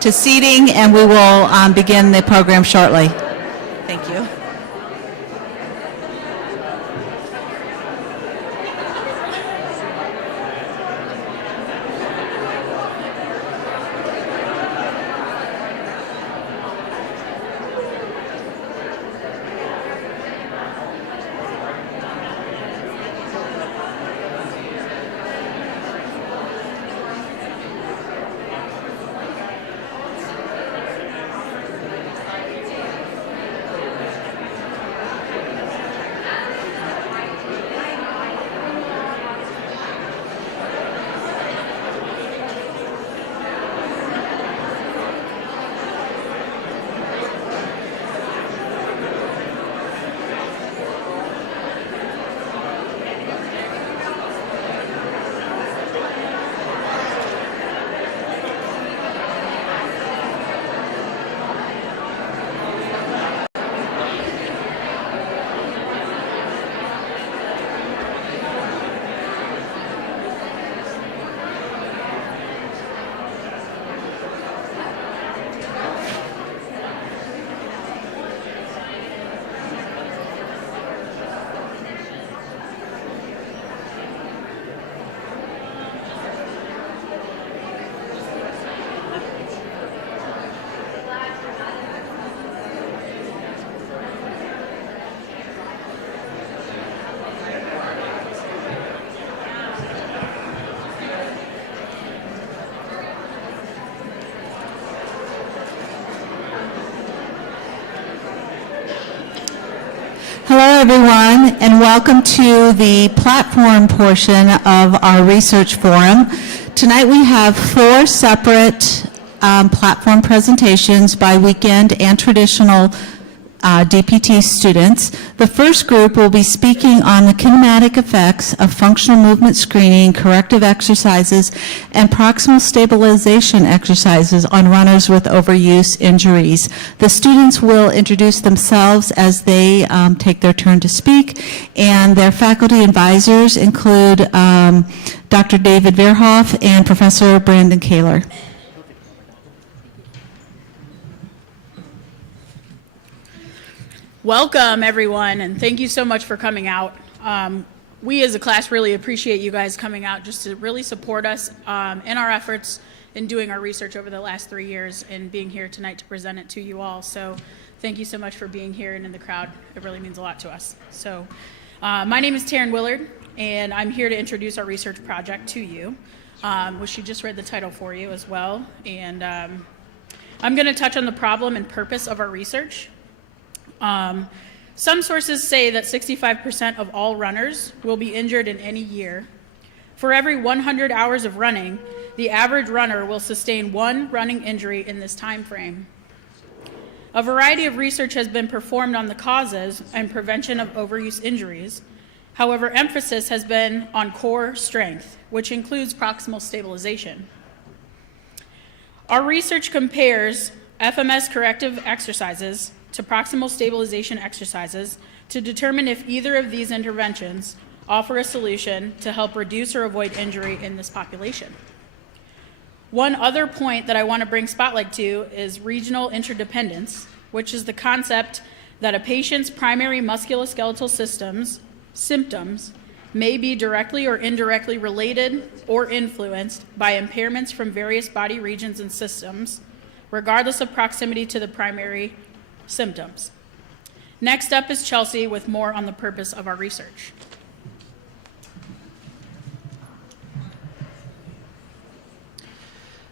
to seating, and we will begin the program shortly. Thank you. Hello, everyone, and welcome to the platform portion of our research forum. Tonight we have 4 separate platform presentations by weekend and traditional DPT students. The first group will be speaking on the kinematic effects of functional movement screening, corrective exercises, and proximal stabilization exercises on runners with overuse injuries. The students will introduce themselves as they take their turn to speak, and their faculty advisors include Dr. David Verhoff and Professor Brandon Kaler. Welcome, everyone, and thank you so much for coming out. We as a class really appreciate you guys coming out just to really support us in our efforts in doing our research over the last 3 years and being here tonight to present it to you all. So thank you so much for being here and in the crowd. It really means a lot to us. So my name is Taryn Willard, and I'm here to introduce our research project to you, which she just read the title for you as well. And I'm going to touch on the problem and purpose of our research. Some sources say that 65% of all runners will be injured in any year. For every 100 hours of running, the average runner will sustain 1 running injury in this time frame. A variety of research has been performed on the causes and prevention of overuse injuries. However, emphasis has been on core strength, which includes proximal stabilization. Our research compares FMS corrective exercises to proximal stabilization exercises to determine if either of these interventions offer a solution to help reduce or avoid injury in this population. One other point that I want to bring spotlight to is regional interdependence, which is the concept that a patient's primary musculoskeletal symptoms may be directly or indirectly related or influenced by impairments from various body regions and systems, regardless of proximity to the primary symptoms. Next up is Chelsea with more on the purpose of our research.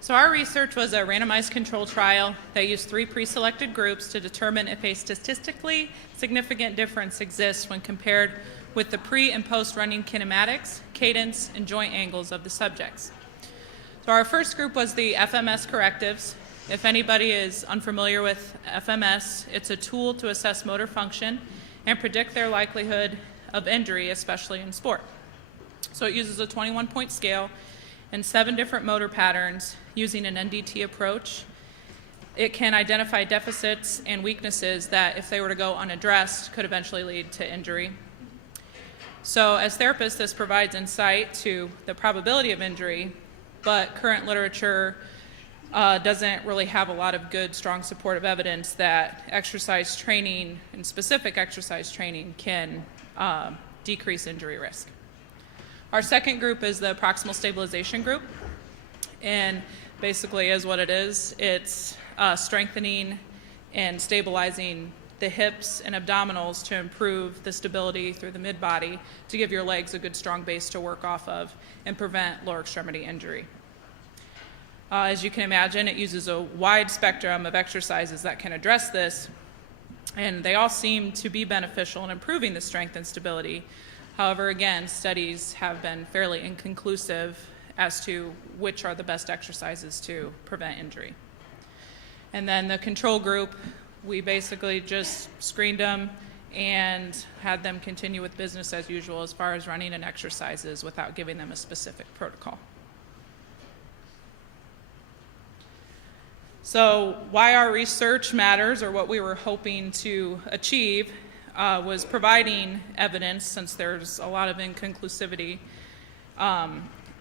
So our research was a randomized control trial that used 3 pre-selected groups to determine if a statistically significant difference exists when compared with the pre- and post-running kinematics, cadence, and joint angles of the subjects. So our first group was the FMS correctives. If anybody is unfamiliar with FMS, it's a tool to assess motor function and predict their likelihood of injury, especially in sport. So it uses a 21-point scale and 7 different motor patterns using an NDT approach. It can identify deficits and weaknesses that, if they were to go unaddressed, could eventually lead to injury. So as therapists, this provides insight to the probability of injury, but current literature doesn't really have a lot of good, strong supportive evidence that exercise training and specific exercise training can decrease injury risk. Our second group is the proximal stabilization group, and basically is what it is. It's strengthening and stabilizing the hips and abdominals to improve the stability through the mid-body to give your legs a good strong base to work off of and prevent lower extremity injury. As you can imagine, it uses a wide spectrum of exercises that can address this, and they all seem to be beneficial in improving the strength and stability. However, again, studies have been fairly inconclusive as to which are the best exercises to prevent injury. And then the control group, we basically just screened them and had them continue with business as usual as far as running and exercises without giving them a specific protocol. So why our research matters, or what we were hoping to achieve, was providing evidence, since there's a lot of inconclusivity,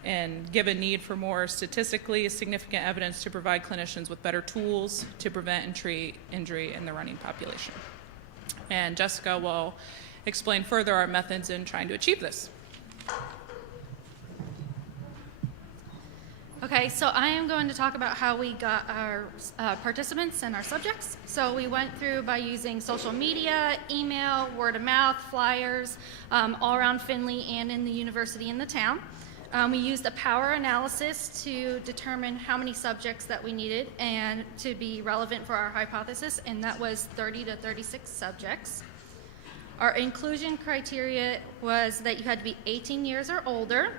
and give a need for more statistically significant evidence to provide clinicians with better tools to prevent and treat injury in the running population. And Jessica will explain further our methods in trying to achieve this. Okay, so I am going to talk about how we got our participants and our subjects. So we went through by using social media, email, word of mouth, flyers, all around Findlay and in the university in the town. We used a power analysis to determine how many subjects that we needed and to be relevant for our hypothesis, and that was 30 to 36 subjects. Our inclusion criteria was that you had to be 18 years or older.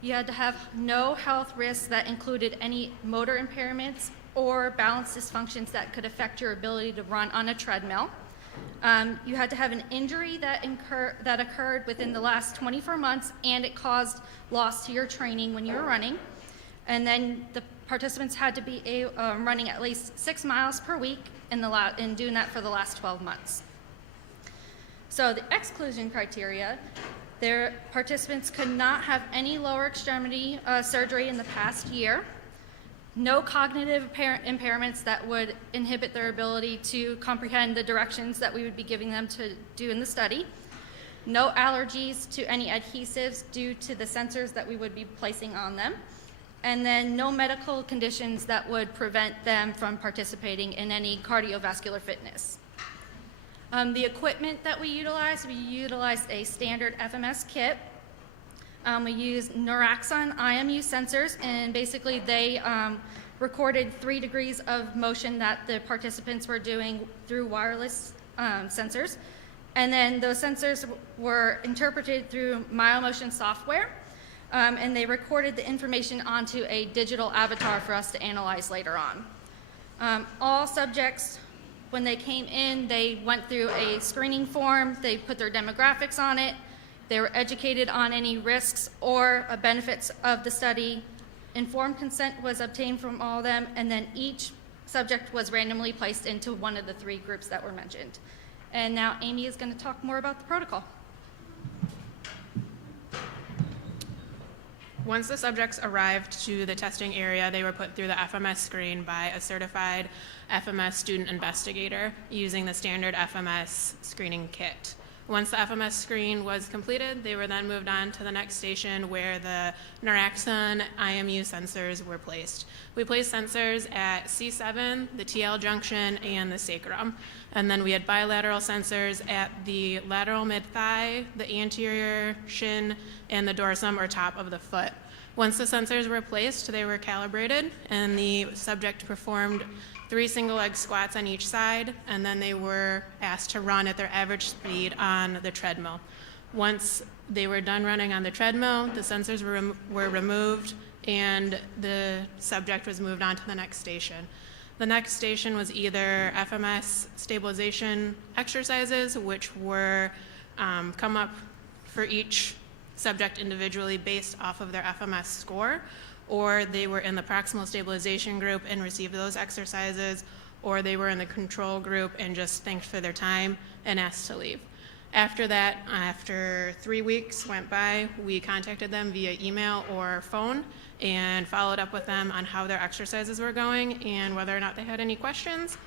You had to have no health risks that included any motor impairments or balance dysfunctions that could affect your ability to run on a treadmill. You had to have an injury that occurred within the last 24 months and it caused loss to your training when you were running. And then the participants had to be running at least 6 miles per week and doing that for the last 12 months. So the exclusion criteria, their participants could not have any lower extremity surgery in the past year, no cognitive impairments that would inhibit their ability to comprehend the directions that we would be giving them to do in the study, no allergies to any adhesives due to the sensors that we would be placing on them, and then no medical conditions that would prevent them from participating in any cardiovascular fitness. The equipment that we utilized a standard FMS kit. We used Neuraxon IMU sensors, and basically they recorded 3 degrees of motion that the participants were doing through wireless sensors. And then those sensors were interpreted through MyoMotion software, and they recorded the information onto a digital avatar for us to analyze later on. All subjects, when they came in, they went through a screening form, they put their demographics on it, they were educated on any risks or benefits of the study. Informed consent was obtained from all of them, and then each subject was randomly placed into one of the 3 groups that were mentioned. And now Amy is going to talk more about the protocol. Once the subjects arrived to the testing area, they were put through the FMS screen by a certified FMS student investigator using the standard FMS screening kit. Once the FMS screen was completed, they were then moved on to the next station where the Neuraxon IMU sensors were placed. We placed sensors at C7, the TL junction, and the sacrum. And then we had bilateral sensors at the lateral mid-thigh, the anterior shin, and the dorsum or top of the foot. Once the sensors were placed, they were calibrated, and the subject performed 3 single leg squats on each side, and then they were asked to run at their average speed on the treadmill. Once they were done running on the treadmill, the sensors were removed, and the subject was moved on to the next station. The next station was either FMS stabilization exercises, which were come up for each subject individually based off of their FMS score, or they were in the proximal stabilization group and received those exercises, or they were in the control group and just thanked for their time and asked to leave. After that, after 3 weeks went by, we contacted them via email or phone and followed up with them on how their exercises were going and whether or not they had any questions.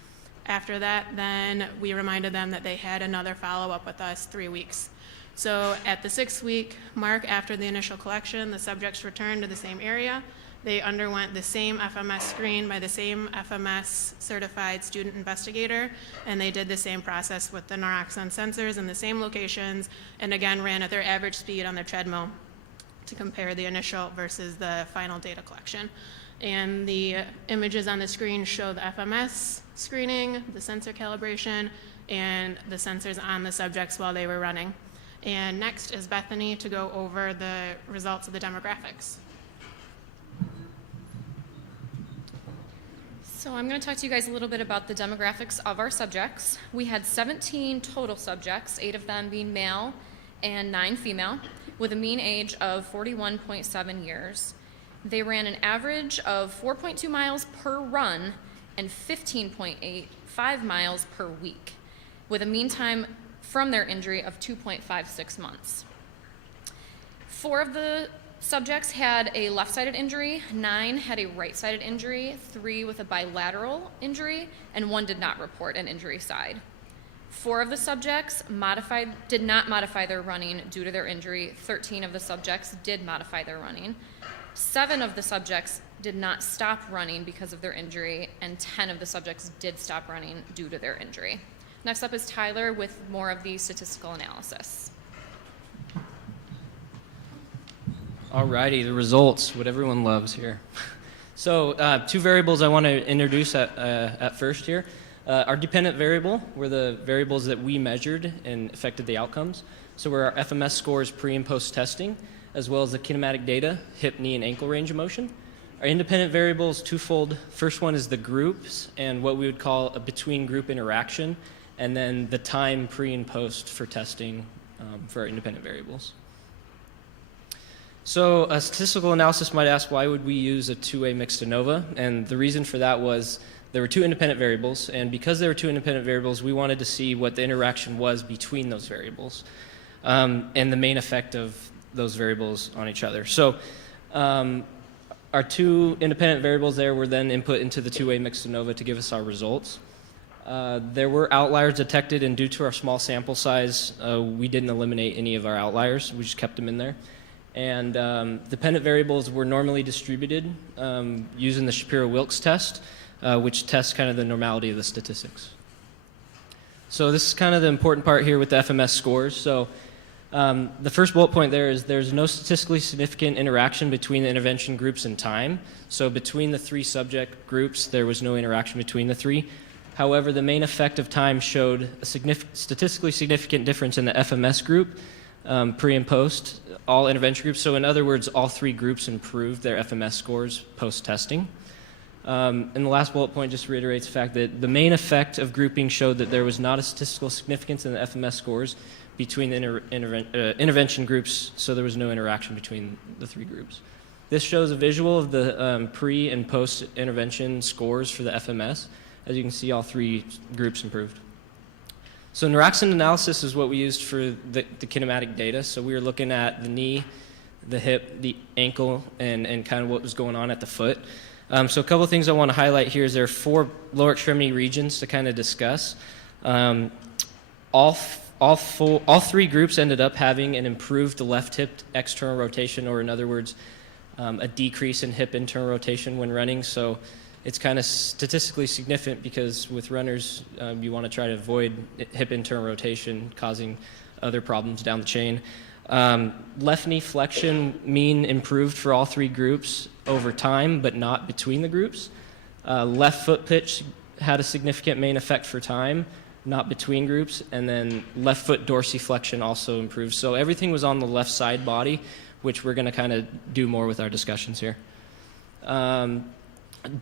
After that, then we reminded them that they had another follow-up with us 3 weeks. So at the 6-week mark after the initial collection, the subjects returned to the same area. They underwent the same FMS screen by the same FMS certified student investigator, and they did the same process with the naloxone sensors in the same locations, and again ran at their average speed on their treadmill to compare the initial versus the final data collection. And the images on the screen show the FMS screening, the sensor calibration, and the sensors on the subjects while they were running. And next is Bethany to go over the results of the demographics. So I'm going to talk to you guys a little bit about the demographics of our subjects. We had 17 total subjects, 8 of them being male and 9 female, with a mean age of 41.7 years. They ran an average of 4.2 miles per run and 15.85 miles per week, with a mean time from their injury of 2.56 months. 4 of the subjects had a left-sided injury, 9 had a right-sided injury, 3 with a bilateral injury, and 1 did not report an injury side. 4 of the subjects did not modify their running due to their injury. 13 of the subjects did modify their running. 7 of the subjects did not stop running because of their injury, and 10 of the subjects did stop running due to their injury. Next up is Tyler with more of the statistical analysis. Alrighty, the results, what everyone loves here. So 2 variables I want to introduce at first here. Our dependent variable were the variables that we measured and affected the outcomes. So were our FMS scores pre and post testing, as well as the kinematic data, hip, knee, and ankle range of motion. Our independent variable is twofold. First one is the groups and what we would call a between group interaction, and then the time pre and post for testing for our independent variables. So a statistical analysis might ask, why would we use a two-way mixed ANOVA? And the reason for that was there were 2 independent variables, and because there were 2 independent variables, we wanted to see what the interaction was between those variables and the main effect of those variables on each other. So our 2 independent variables there were then input into the two-way mixed ANOVA to give us our results. There were outliers detected, and due to our small sample size, we didn't eliminate any of our outliers. We just kept them in there. And dependent variables were normally distributed using the Shapiro-Wilks test, which tests kind of the normality of the statistics. So this is kind of the important part here with the FMS scores. So the first bullet point there is there's no statistically significant interaction between the intervention groups and time. So between the 3 subject groups, there was no interaction between the 3. However, the main effect of time showed a statistically significant difference in the FMS group, pre and post, all intervention groups. So in other words, all 3 groups improved their FMS scores post-testing. And the last bullet point just reiterates the fact that the main effect of grouping showed that there was not a statistical significance in the FMS scores between the intervention groups, so there was no interaction between the 3 groups. This shows a visual of the pre and post-intervention scores for the FMS. As you can see, all 3 groups improved. So naloxone analysis is what we used for the kinematic data. So we were looking at the knee, the hip, the ankle, and kind of what was going on at the foot. So a couple of things I want to highlight here is there are 4 lower extremity regions to kind of discuss. All 3 groups ended up having an improved left hip external rotation, or in other words, a decrease in hip internal rotation when running. So it's kind of statistically significant because with runners, you want to try to avoid hip internal rotation causing other problems down the chain. Left knee flexion mean improved for all 3 groups over time, but not between the groups. Left foot pitch had a significant main effect for time, not between groups. And then left foot dorsiflexion also improved. So everything was on the left side body, which we're going to kind of do more with our discussions here.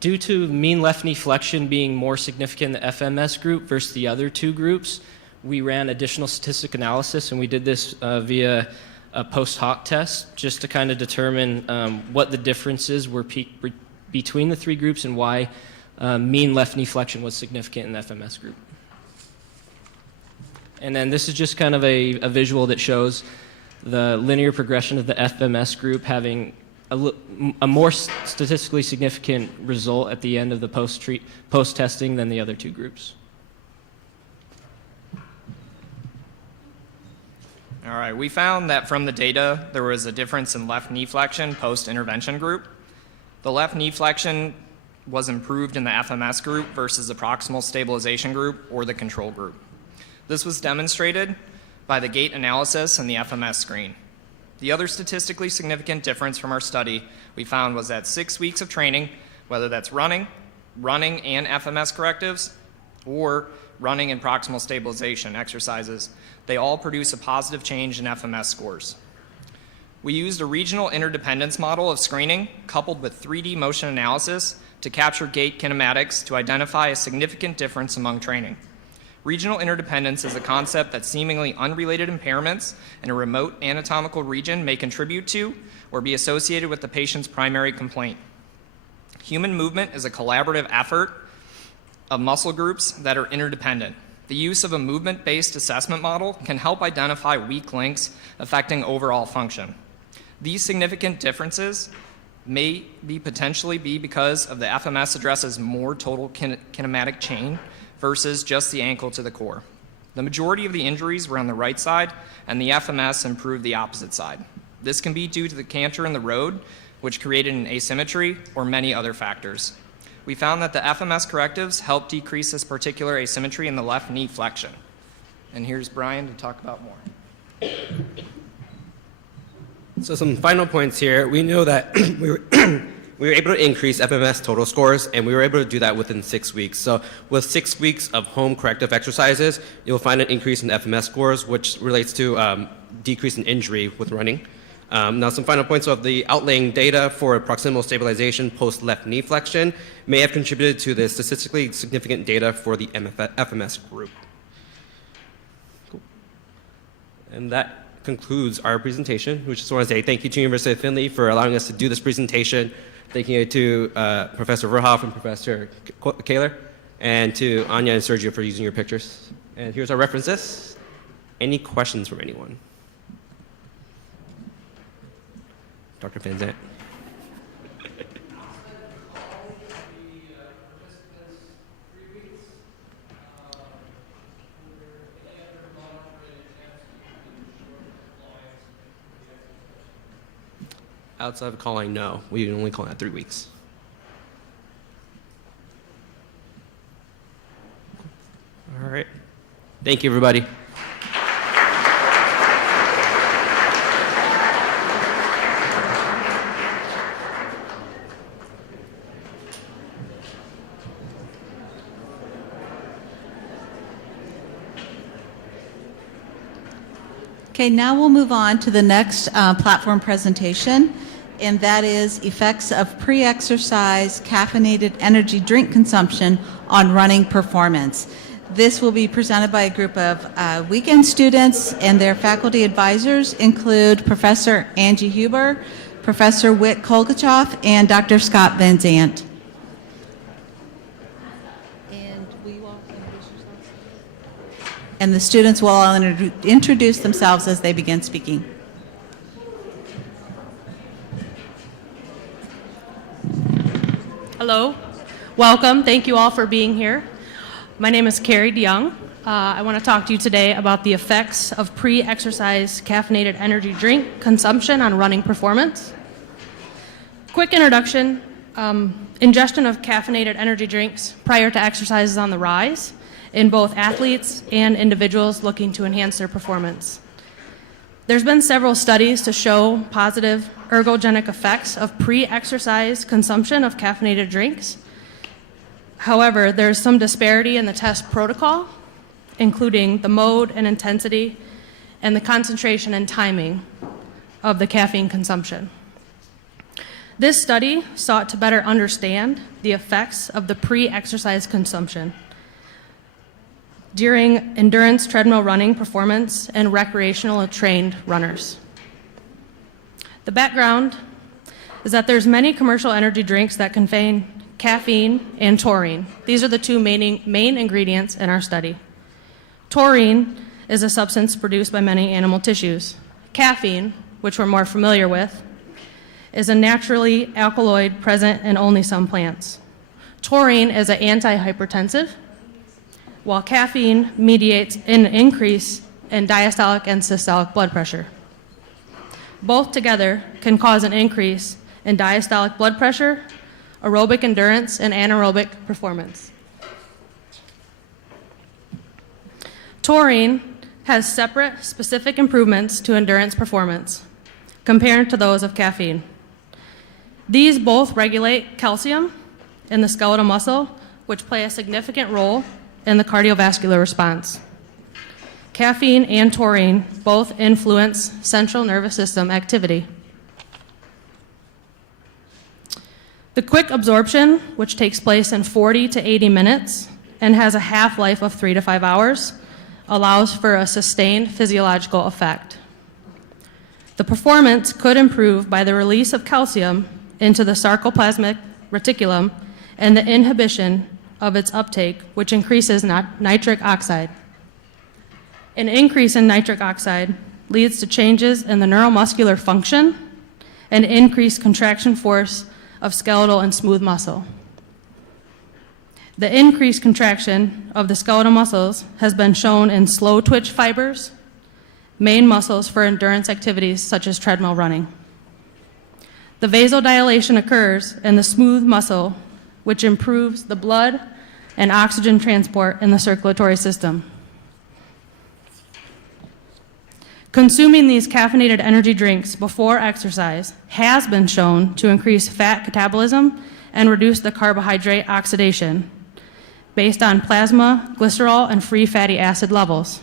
Due to mean left knee flexion being more significant in the FMS group versus the other 2 groups, we ran additional statistic analysis, and we did this via a post hoc test just to kind of determine what the differences were between the 3 groups and why mean left knee flexion was significant in the FMS group. And then this is just kind of a visual that shows the linear progression of the FMS group having a more statistically significant result at the end of the post-testing than the other two groups. All right, we found that from the data, there was a difference in left knee flexion post-intervention group. The left knee flexion was improved in the FMS group versus the proximal stabilization group or the control group. This was demonstrated by the gait analysis and the FMS screen. The other statistically significant difference from our study we found was that 6 weeks of training, whether that's running and FMS correctives, or running and proximal stabilization exercises, they all produce a positive change in FMS scores. We used a regional interdependence model of screening coupled with 3D motion analysis to capture gait kinematics to identify a significant difference among training. Regional interdependence is a concept that seemingly unrelated impairments in a remote anatomical region may contribute to or be associated with the patient's primary complaint. Human movement is a collaborative effort of muscle groups that are interdependent. The use of a movement-based assessment model can help identify weak links affecting overall function. These significant differences may potentially be because of the FMS addresses more total kinematic chain versus just the ankle to the core. The majority of the injuries were on the right side, and the FMS improved the opposite side. This can be due to the canter in the road, which created an asymmetry, or many other factors. We found that the FMS correctives help decrease this particular asymmetry in the left knee flexion. And here's Brian to talk about more. So some final points here. We know that we were able to increase FMS total scores, and we were able to do that within 6 weeks. So with 6 weeks of home corrective exercises, you'll find an increase in FMS scores, which relates to decrease in injury with running. Now, some final points of the outlaying data for proximal stabilization post left knee flexion may have contributed to the statistically significant data for the FMS group. Cool. And that concludes our presentation. We just want to say thank you to University of Findlay for allowing us to do this presentation. Thank you to Professor Verhoff and Professor Kaler, and to Anya and Sergio for using your pictures. And here's our references. Any questions from anyone? Dr. Van Zandt. Outside of calling, no. We can only call at 3 weeks. All right. Thank you, everybody. Okay, now we'll move on to the next platform presentation, and that is effects of pre-exercise caffeinated energy drink consumption on running performance. This will be presented by a group of weekend students, and their faculty advisors include Professor Angie Huber, Professor Whit Kolgachoff, and Dr. Scott Van Zandt. And the students will all introduce themselves as they begin speaking. Hello, welcome. Thank you all for being here. My name is Carrie DeYoung. I want to talk to you today about the effects of pre-exercise caffeinated energy drink consumption on running performance. Quick introduction, ingestion of caffeinated energy drinks prior to exercise is on the rise in both athletes and individuals looking to enhance their performance. There's been several studies to show positive ergogenic effects of pre-exercise consumption of caffeinated drinks. However, there's some disparity in the test protocol, including the mode and intensity and the concentration and timing of the caffeine consumption. This study sought to better understand the effects of the pre-exercise consumption during endurance treadmill running performance and recreational trained runners. The background is that there's many commercial energy drinks that contain caffeine and taurine. These are the two main ingredients in our study. Taurine is a substance produced by many animal tissues. Caffeine, which we're more familiar with, is a naturally alkaloid present in only some plants. Taurine is an antihypertensive, while caffeine mediates an increase in diastolic and systolic blood pressure. Both together can cause an increase in diastolic blood pressure, aerobic endurance, and anaerobic performance. Taurine has separate, specific improvements to endurance performance compared to those of caffeine. These both regulate calcium in the skeletal muscle, which play a significant role in the cardiovascular response. Caffeine and taurine both influence central nervous system activity. The quick absorption, which takes place in 40 to 80 minutes and has a half-life of 3 to 5 hours, allows for a sustained physiological effect. The performance could improve by the release of calcium into the sarcoplasmic reticulum and the inhibition of its uptake, which increases nitric oxide. An increase in nitric oxide leads to changes in the neuromuscular function and increased contraction force of skeletal and smooth muscle. The increased contraction of the skeletal muscles has been shown in slow twitch fibers, main muscles for endurance activities such as treadmill running. The vasodilation occurs in the smooth muscle, which improves the blood and oxygen transport in the circulatory system. Consuming these caffeinated energy drinks before exercise has been shown to increase fat catabolism and reduce the carbohydrate oxidation based on plasma, glycerol, and free fatty acid levels.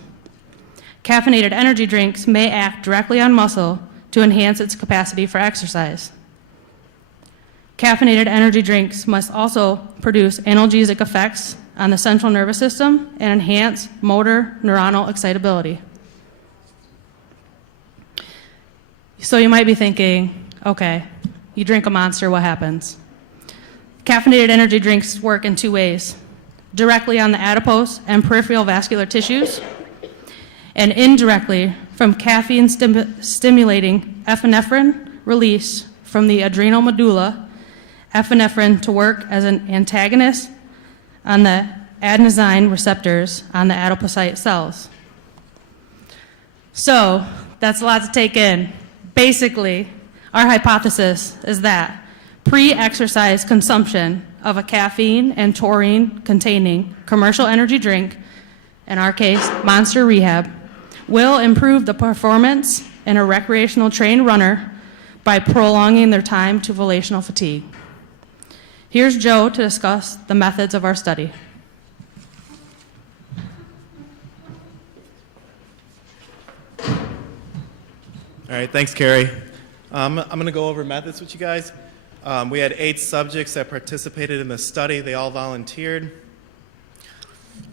Caffeinated energy drinks may act directly on muscle to enhance its capacity for exercise. Caffeinated energy drinks must also produce analgesic effects on the central nervous system and enhance motor neuronal excitability. So you might be thinking, okay, you drink a Monster, what happens? Caffeinated energy drinks work in two ways: directly on the adipose and peripheral vascular tissues, and indirectly from caffeine stimulating epinephrine release from the adrenal medulla, epinephrine to work as an antagonist on the adenosine receptors on the adipocyte cells. So that's a lot to take in. Basically, our hypothesis is that pre-exercise consumption of a caffeine and taurine containing commercial energy drink, in our case, Monster Rehab, will improve the performance in a recreational trained runner by prolonging their time to volitional fatigue. Here's Joe to discuss the methods of our study. All right, thanks, Carrie. I'm going to go over methods with you guys. We had 8 subjects that participated in the study. They all volunteered.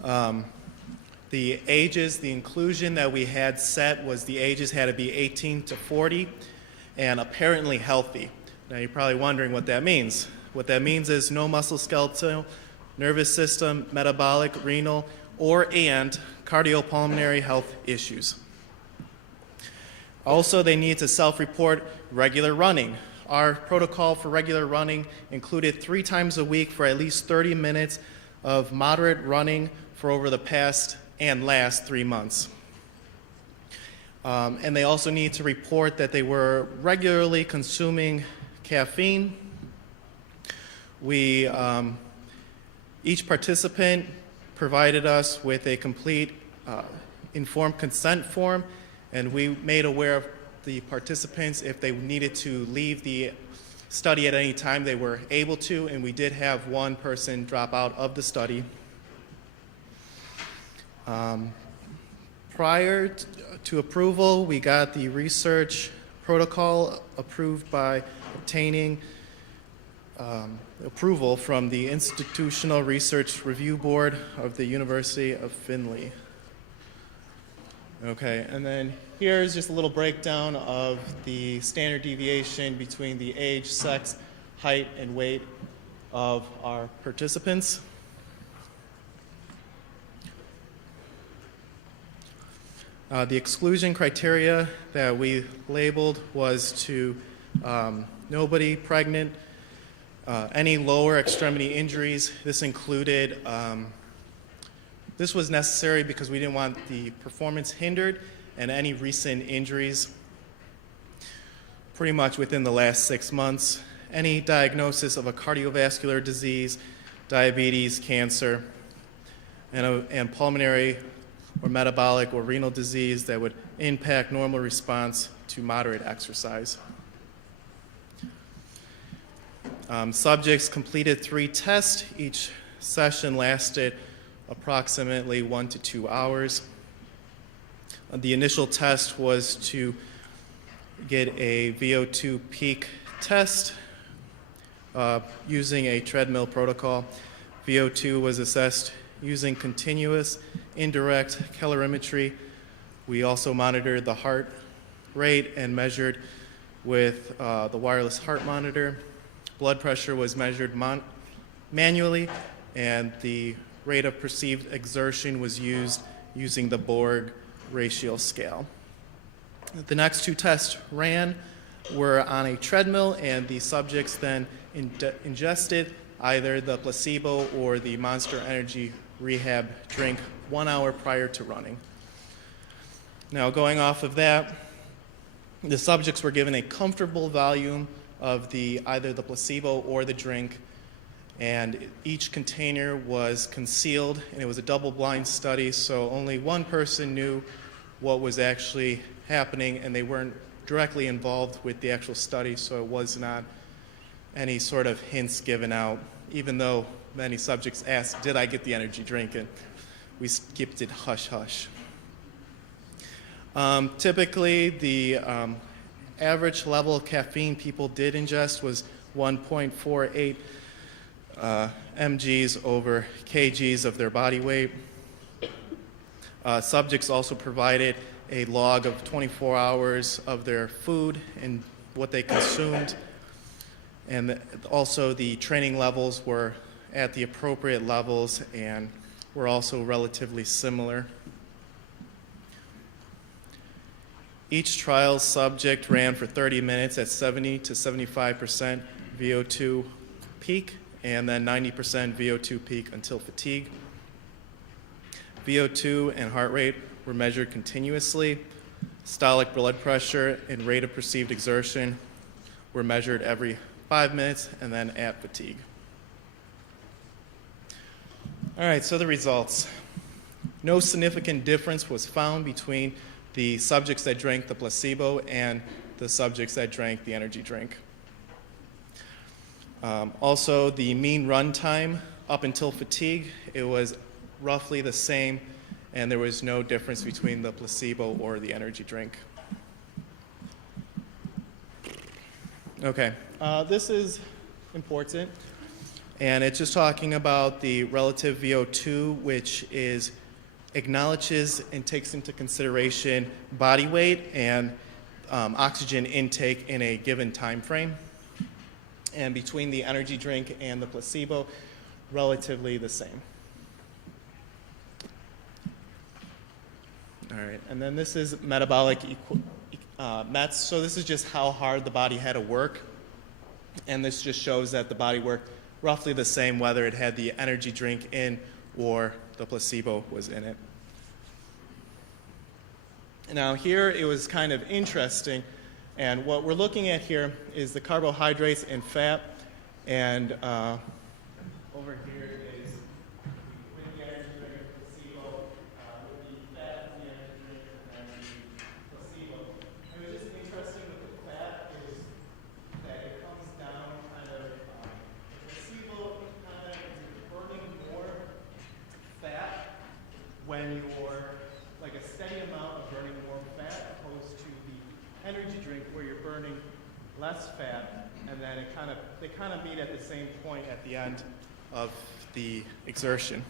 The ages, the inclusion that we had set was the ages had to be 18 to 40 and apparently healthy. Now you're probably wondering what that means. What that means is no musculoskeletal, nervous system, metabolic, renal, and cardiopulmonary health issues. Also, they need to self-report regular running. Our protocol for regular running included 3 times a week for at least 30 minutes of moderate running for over the past and last 3 months. And they also need to report that they were regularly consuming caffeine. Each participant provided us with a complete informed consent form, and we made aware of the participants if they needed to leave the study at any time, they were able to, and we did have one person drop out of the study. Prior to approval, we got the research protocol approved by obtaining approval from the Institutional Research Review Board of the University of Findlay. Okay, and then here's just a little breakdown of the standard deviation between the age, sex, height, and weight of our participants. The exclusion criteria that we labeled was to nobody pregnant, any lower extremity injuries. This included, this was necessary because we didn't want the performance hindered, and any recent injuries pretty much within the last 6 months, any diagnosis of a cardiovascular disease, diabetes, cancer, and pulmonary or metabolic or renal disease that would impact normal response to moderate exercise. Subjects completed 3 tests. Each session lasted approximately 1 to 2 hours. The initial test was to get a VO2 peak test using a treadmill protocol. VO2 was assessed using continuous indirect calorimetry. We also monitored the heart rate and measured with the wireless heart monitor. Blood pressure was measured manually, and the rate of perceived exertion was used using the Borg ratio scale. The next 2 tests ran were on a treadmill, and the subjects then ingested either the placebo or the Monster Energy Rehab drink 1 hour prior to running. Now, going off of that, the subjects were given a comfortable volume of either the placebo or the drink, and each container was concealed, and it was a double-blind study, so only one person knew what was actually happening, and they weren't directly involved with the actual study, so it was not any sort of hints given out, even though many subjects asked, did I get the energy drink? And we skipped it hush-hush. Typically, the average level of caffeine people did ingest was 1.48 mgs over kgs of their body weight. Subjects also provided a log of 24 hours of their food and what they consumed. And also the training levels were at the appropriate levels and were also relatively similar. Each trial subject ran for 30 minutes at 70 to 75% VO2 peak, and then 90% VO2 peak until fatigue. VO2 and heart rate were measured continuously. Systolic blood pressure and rate of perceived exertion were measured every 5 minutes and then at fatigue. All right, so the results. No significant difference was found between the subjects that drank the placebo and the subjects that drank the energy drink. Also, the mean run time up until fatigue, it was roughly the same, and there was no difference between the placebo or the energy drink. Okay, this is important, and it's just talking about the relative VO2, which acknowledges and takes into consideration body weight and oxygen intake in a given time frame. And between the energy drink and the placebo, relatively the same. All right, and then this is metabolic METs. So this is just how hard the body had to work. And this just shows that the body worked roughly the same whether it had the energy drink in or the placebo was in it. Now here it was kind of interesting, and what we're looking at here is the carbohydrates and fat, and over here is with the energy drink and placebo, with the fat, the energy drink, and then the placebo. And what's just interesting with the fat is that it comes down kind of, the placebo kind of is burning more fat when you're like a steady amount of burning more fat opposed to the energy drink where you're burning less fat, and then they kind of meet at the same point at the end of the exertion.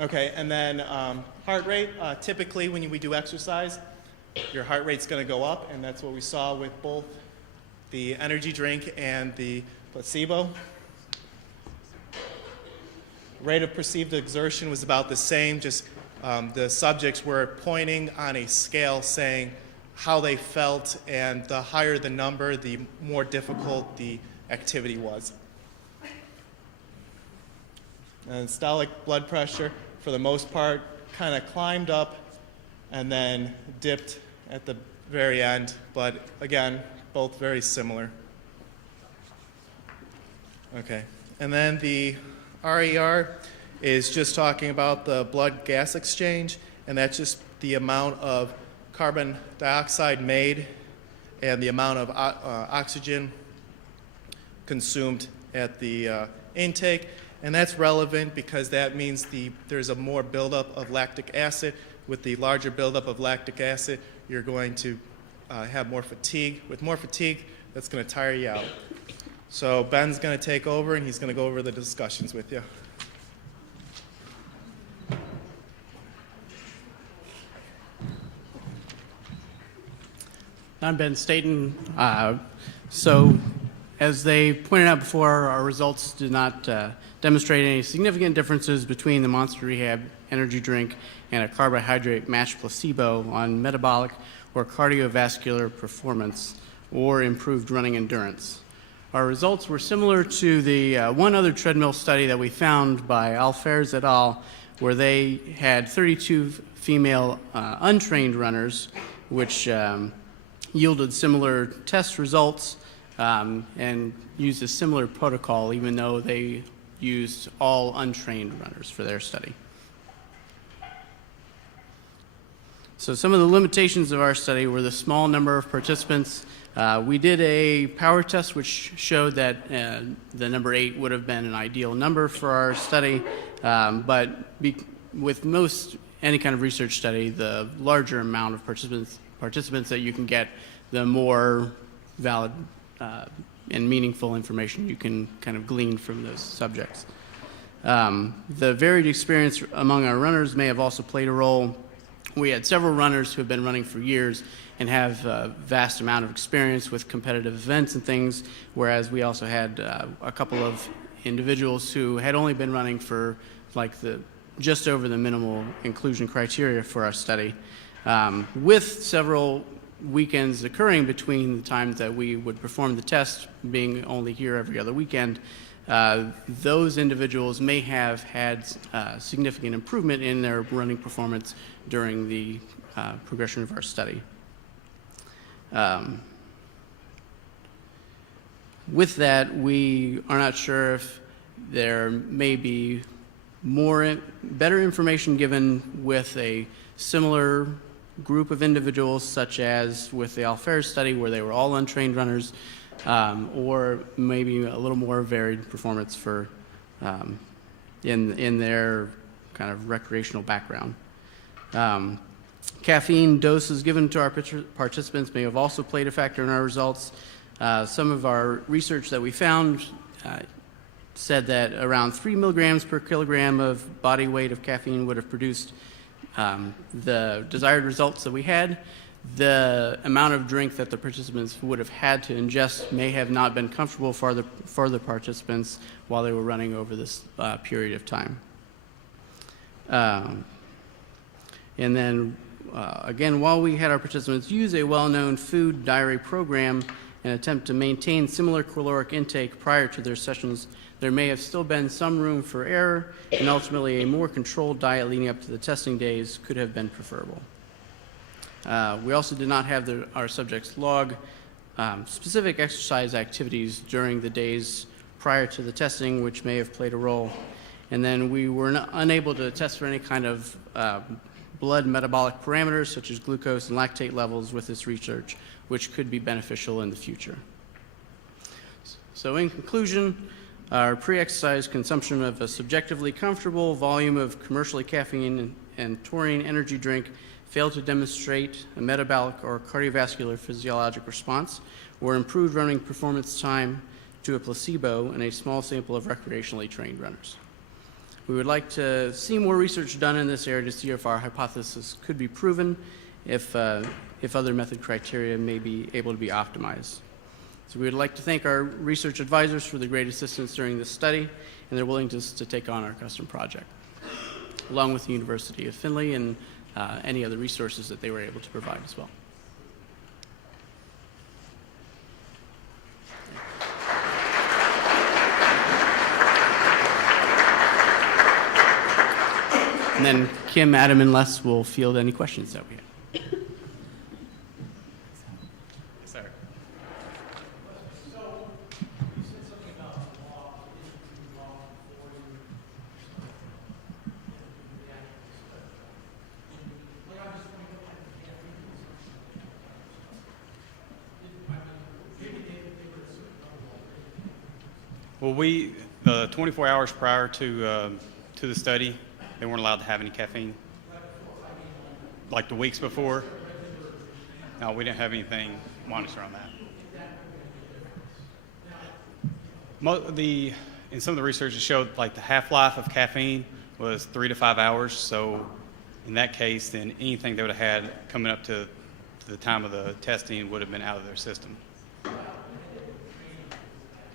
Okay, and then heart rate. Typically when we do exercise, your heart rate's going to go up, and that's what we saw with both the energy drink and the placebo. Rate of perceived exertion was about the same, just The subjects were pointing on a scale saying how they felt, and the higher the number, the more difficult the activity was. And systolic blood pressure, for the most part, kind of climbed up and then dipped at the very end, but again, both very similar. Okay, and then the RER is just talking about the blood-gas exchange, and that's just the amount of carbon dioxide made and the amount of oxygen consumed at the intake. And that's relevant because that means there's a more buildup of lactic acid. With the larger buildup of lactic acid, you're going to have more fatigue. With more fatigue, that's going to tire you out. So Ben's going to take over, and he's going to go over the discussions with you. I'm Ben Staten. So as they pointed out before, our results did not demonstrate any significant differences between the Monster Rehab energy drink and a carbohydrate matched placebo on metabolic or cardiovascular performance or improved running endurance. Our results were similar to the one other treadmill study that we found by Alfers et al., where they had 32 female untrained runners, which yielded similar test results and used a similar protocol, even though they used all untrained runners for their study. So some of the limitations of our study were the small number of participants. We did a power test which showed that the number 8 would have been an ideal number for our study, but with any kind of research study, the larger amount of participants that you can get, the more valid and meaningful information you can kind of glean from those subjects. The varied experience among our runners may have also played a role. We had several runners who have been running for years and have a vast amount of experience with competitive events and things, whereas we also had a couple of individuals who had only been running for just over the minimal inclusion criteria for our study, with several weekends occurring between the times that we would perform the test, being only here every other weekend. Those individuals may have had significant improvement in their running performance during the progression of our study. With that, we are not sure if there may be better information given with a similar group of individuals, such as with the Alfers study where they were all untrained runners, or maybe a little more varied performance for in their kind of recreational background. Caffeine doses given to our participants may have also played a factor in our results. Some of our research that we found said that around 3 milligrams per kilogram of body weight of caffeine would have produced the desired results that we had. The amount of drink that the participants would have had to ingest may have not been comfortable for the participants while they were running over this period of time. And then, again, while we had our participants use a well-known food diary program and attempt to maintain similar caloric intake prior to their sessions, there may have still been some room for error, and ultimately a more controlled diet leading up to the testing days could have been preferable. We also did not have our subjects log specific exercise activities during the days prior to the testing, which may have played a role. And then we were unable to test for any kind of blood metabolic parameters such as glucose and lactate levels with this research, which could be beneficial in the future. So in conclusion, our pre-exercise consumption of a subjectively comfortable volume of commercially caffeine and taurine energy drink failed to demonstrate a metabolic or cardiovascular physiologic response or improved running performance time to a placebo in a small sample of recreationally trained runners. We would like to see more research done in this area to see if our hypothesis could be proven, if other method criteria may be able to be optimized. So we would like to thank our research advisors for the great assistance during this study and their willingness to take on our custom project. along with the University of Findlay and any other resources that they were able to provide as well. And then Kim, Adam, and Les will field any questions that we have. Well, the 24 hours prior to the study, they weren't allowed to have any caffeine. Like the weeks before, no, we didn't have anything monitored on that. In some of the research, it showed like the half-life of caffeine was 3 to 5 hours. So in that case, then anything they would have had coming up to the time of the testing would have been out of their system.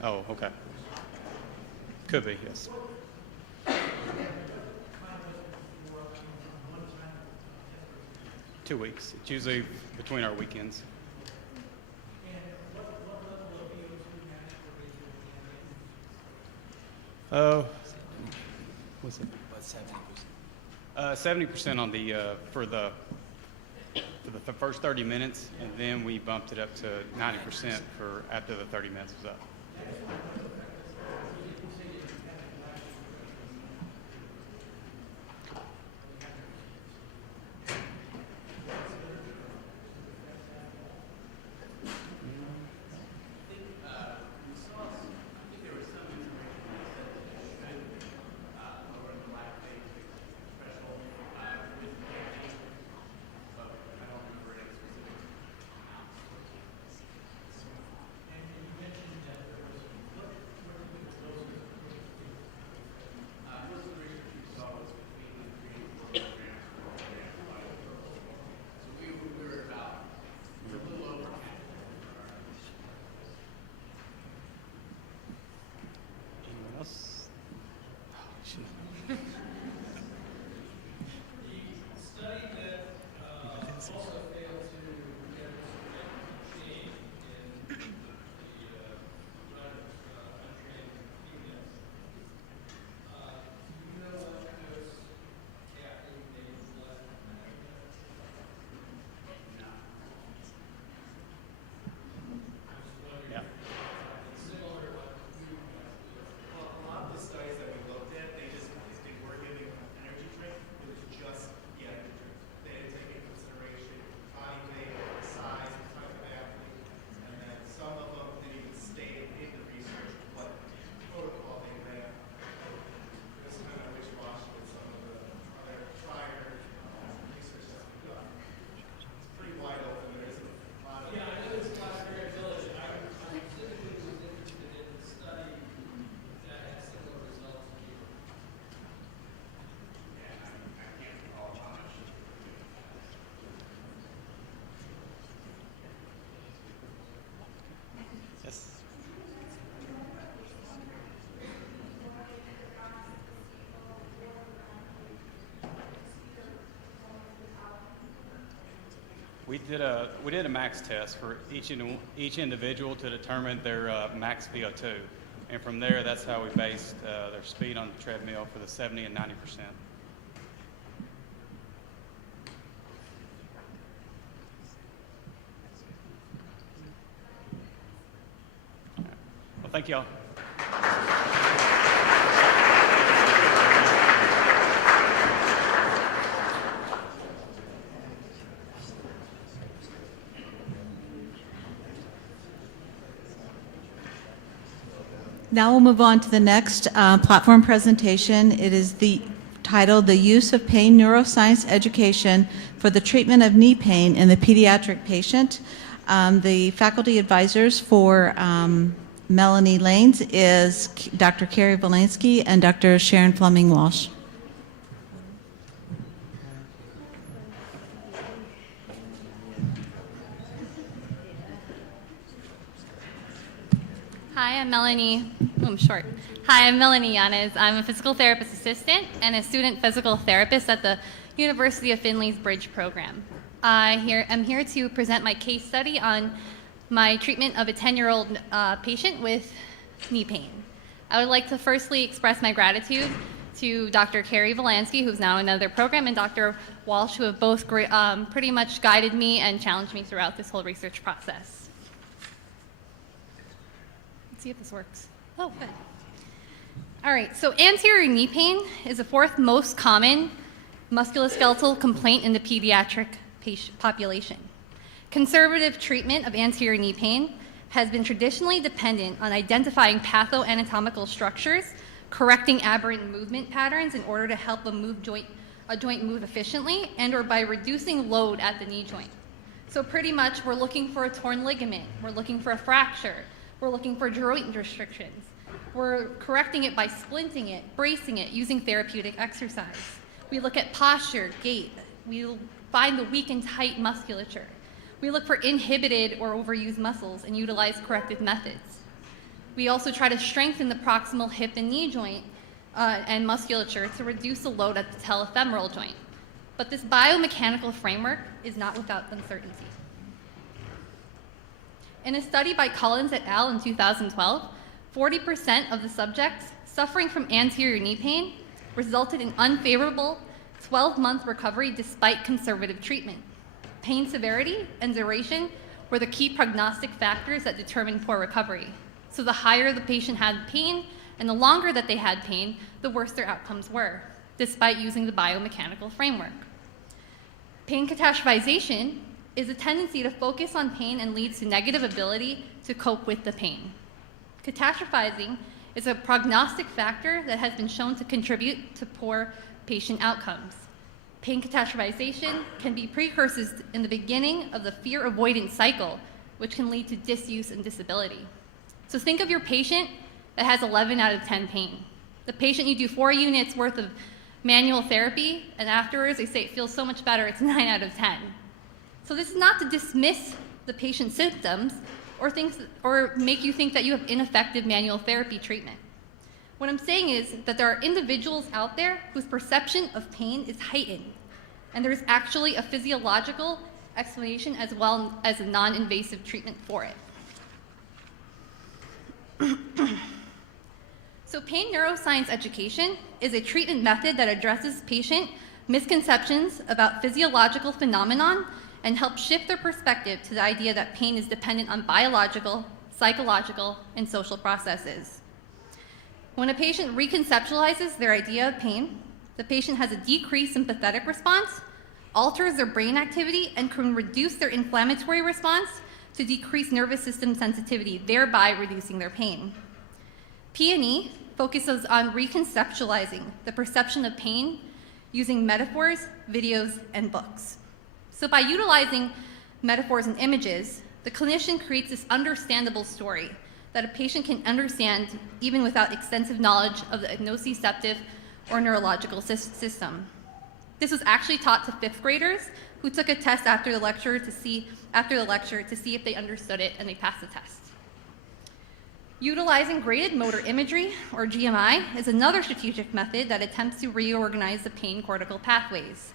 Oh, okay. Could be, yes. Two weeks. It's usually between our weekends. What's it? 70% on the for the first 30 minutes, and then we bumped it up to 90% for after the 30 minutes was up. We did a max test for each individual to determine their max VO2, and from there, that's how we based their speed on the treadmill for the 70 and 90%. Well, thank you all. Now we'll move on to the next platform presentation. It is titled The Use of Pain Neuroscience Education for the Treatment of Knee Pain in the Pediatric Patient. The faculty advisors for Melanie Lanes is Dr. Carrie Volansky and Dr. Sharon Fleming-Walsh. Hi, I'm Melanie. Oh, I'm short. Hi, I'm Melanie Yanez. I'm a physical therapist assistant and a student physical therapist at the University of Findlay's Bridge program. I'm here to present my case study on my treatment of a 10-year-old patient with knee pain. I would like to firstly express my gratitude to Dr. Carrie Volansky, who's now in another program, and Dr. Walsh, who have both pretty much guided me and challenged me throughout this whole research process. Let's see if this works. Oh, good. All right, so anterior knee pain is the fourth most common musculoskeletal complaint in the pediatric patient population. Conservative treatment of anterior knee pain has been traditionally dependent on identifying pathoanatomical structures, correcting aberrant movement patterns in order to help a joint move efficiently, and or by reducing load at the knee joint. So pretty much we're looking for a torn ligament, we're looking for a fracture, we're looking for joint restrictions. We're correcting it by splinting it, bracing it, using therapeutic exercise. We look at posture, gait. We find the weak and tight musculature. We look for inhibited or overused muscles and utilize corrective methods. We also try to strengthen the proximal hip and knee joint and musculature to reduce the load at the telefemoral joint. But this biomechanical framework is not without uncertainty. In a study by Collins et al. In 2012, 40% of the subjects suffering from anterior knee pain resulted in unfavorable 12-month recovery despite conservative treatment. Pain severity and duration were the key prognostic factors that determined poor recovery. So the higher the patient had pain and the longer that they had pain, the worse their outcomes were, despite using the biomechanical framework. Pain catastrophization is a tendency to focus on pain and leads to negative ability to cope with the pain. Catastrophizing is a prognostic factor that has been shown to contribute to poor patient outcomes. Pain catastrophization can be precursors in the beginning of the fear avoidance cycle, which can lead to disuse and disability. So think of your patient that has 11 out of 10 pain. The patient you do 4 units worth of manual therapy, and afterwards they say it feels so much better, it's 9 out of 10. So this is not to dismiss the patient's symptoms or make you think that you have ineffective manual therapy treatment. What I'm saying is that there are individuals out there whose perception of pain is heightened, and there is actually a physiological explanation as well as a non-invasive treatment for it. So pain neuroscience education is a treatment method that addresses patient misconceptions about physiological phenomenon and helps shift their perspective to the idea that pain is dependent on biological, psychological, and social processes. When a patient reconceptualizes their idea of pain, the patient has a decreased sympathetic response, alters their brain activity, and can reduce their inflammatory response to decrease nervous system sensitivity, thereby reducing their pain. P&E focuses on reconceptualizing the perception of pain using metaphors, videos, and books. So by utilizing metaphors and images, the clinician creates this understandable story that a patient can understand even without extensive knowledge of the nociceptive or neurological system. This was actually taught to 5th graders who took a test after the lecture to see if they understood it, and they passed the test. Utilizing graded motor imagery, or GMI, is another strategic method that attempts to reorganize the pain cortical pathways.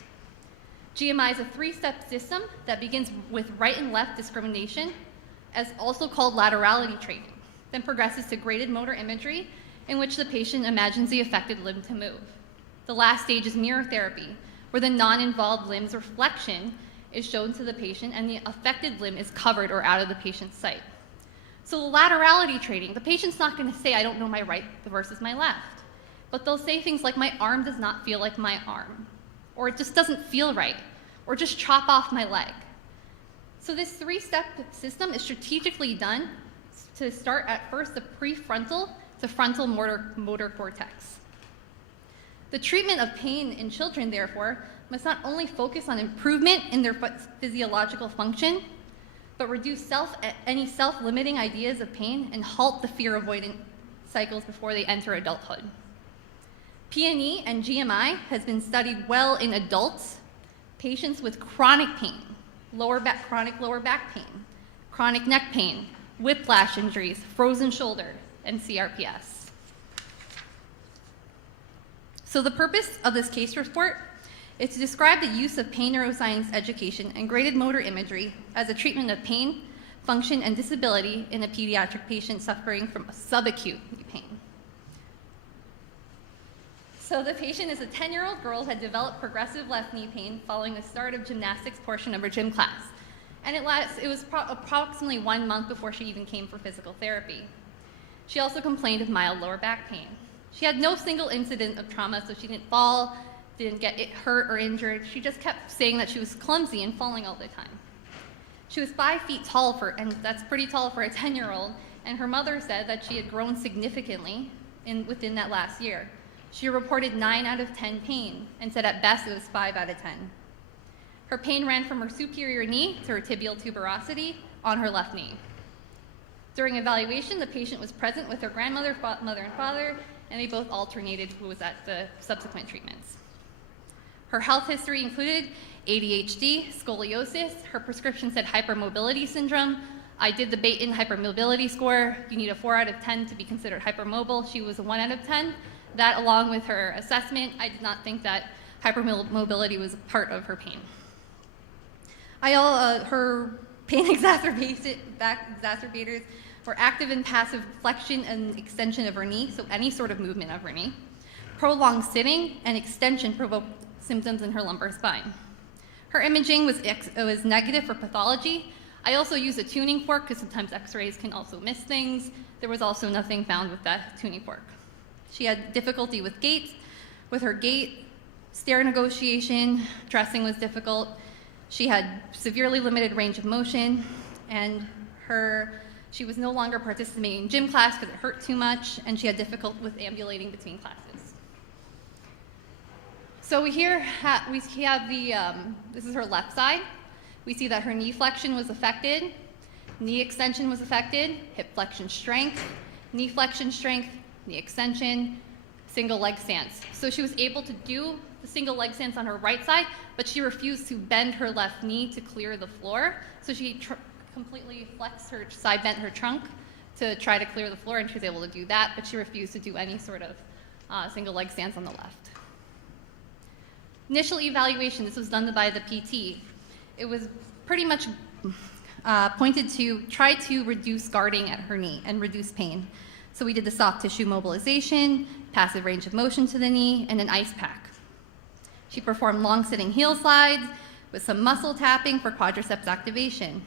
GMI is a 3-step system that begins with right and left discrimination, as also called laterality training, then progresses to graded motor imagery, in which the patient imagines the affected limb to move. The last stage is mirror therapy, where the non-involved limb's reflection is shown to the patient and the affected limb is covered or out of the patient's sight. So the laterality training, the patient's not going to say, I don't know my right versus my left, but they'll say things like, my arm does not feel like my arm, or it just doesn't feel right, or just chop off my leg. So this 3-step system is strategically done to start at first the prefrontal to frontal motor cortex. The treatment of pain in children, therefore, must not only focus on improvement in their physiological function, but reduce any self-limiting ideas of pain and halt the fear-avoidant cycles before they enter adulthood. P&E and GMI has been studied well in adults, patients with chronic pain, chronic lower back pain, chronic neck pain, whiplash injuries, frozen shoulder, and CRPS. So the purpose of this case report is to describe the use of pain neuroscience education and graded motor imagery as a treatment of pain, function, and disability in a pediatric patient suffering from subacute knee pain. So the patient is a 10-year-old girl who had developed progressive left knee pain following the start of gymnastics portion of her gym class. And it was approximately 1 month before she even came for physical therapy. She also complained of mild lower back pain. She had no single incident of trauma, so she didn't fall, didn't get hurt or injured. She just kept saying that she was clumsy and falling all the time. She was 5 feet tall, and that's pretty tall for a 10-year-old, and her mother said that she had grown significantly within that last year. She reported 9 out of 10 pain and said at best it was 5 out of 10. Her pain ran from her superior knee to her tibial tuberosity on her left knee. During evaluation, the patient was present with her grandmother, mother, and father, and they both alternated who was at the subsequent treatments. Her health history included ADHD, scoliosis. Her prescription said hypermobility syndrome. I did the Baton hypermobility score. You need a 4 out of 10 to be considered hypermobile. She was a 1 out of 10. That, along with her assessment, I did not think that hypermobility was part of her pain. Her pain exacerbators were active and passive flexion and extension of her knee, so any sort of movement of her knee. Prolonged sitting and extension provoked symptoms in her lumbar spine. Her imaging was negative for pathology. I also used a tuning fork because sometimes x-rays can also miss things. There was also nothing found with that tuning fork. She had difficulty with her gait, stair negotiation, dressing was difficult. She had severely limited range of motion, and she was no longer participating in gym class because it hurt too much, and she had difficulty with ambulating between classes. So this is her left side. We see that her knee flexion was affected, knee extension was affected, hip flexion strength, knee flexion strength, knee extension, single leg stance. So she was able to do the single leg stance on her right side, but she refused to bend her left knee to clear the floor. So she completely flexed her side, bent her trunk to try to clear the floor, and she was able to do that, but she refused to do any sort of single leg stance on the left. Initial evaluation, this was done by the PT. It was pretty much pointed to try to reduce guarding at her knee and reduce pain. So we did the soft tissue mobilization, passive range of motion to the knee, and an ice pack. She performed long sitting heel slides with some muscle tapping for quadriceps activation.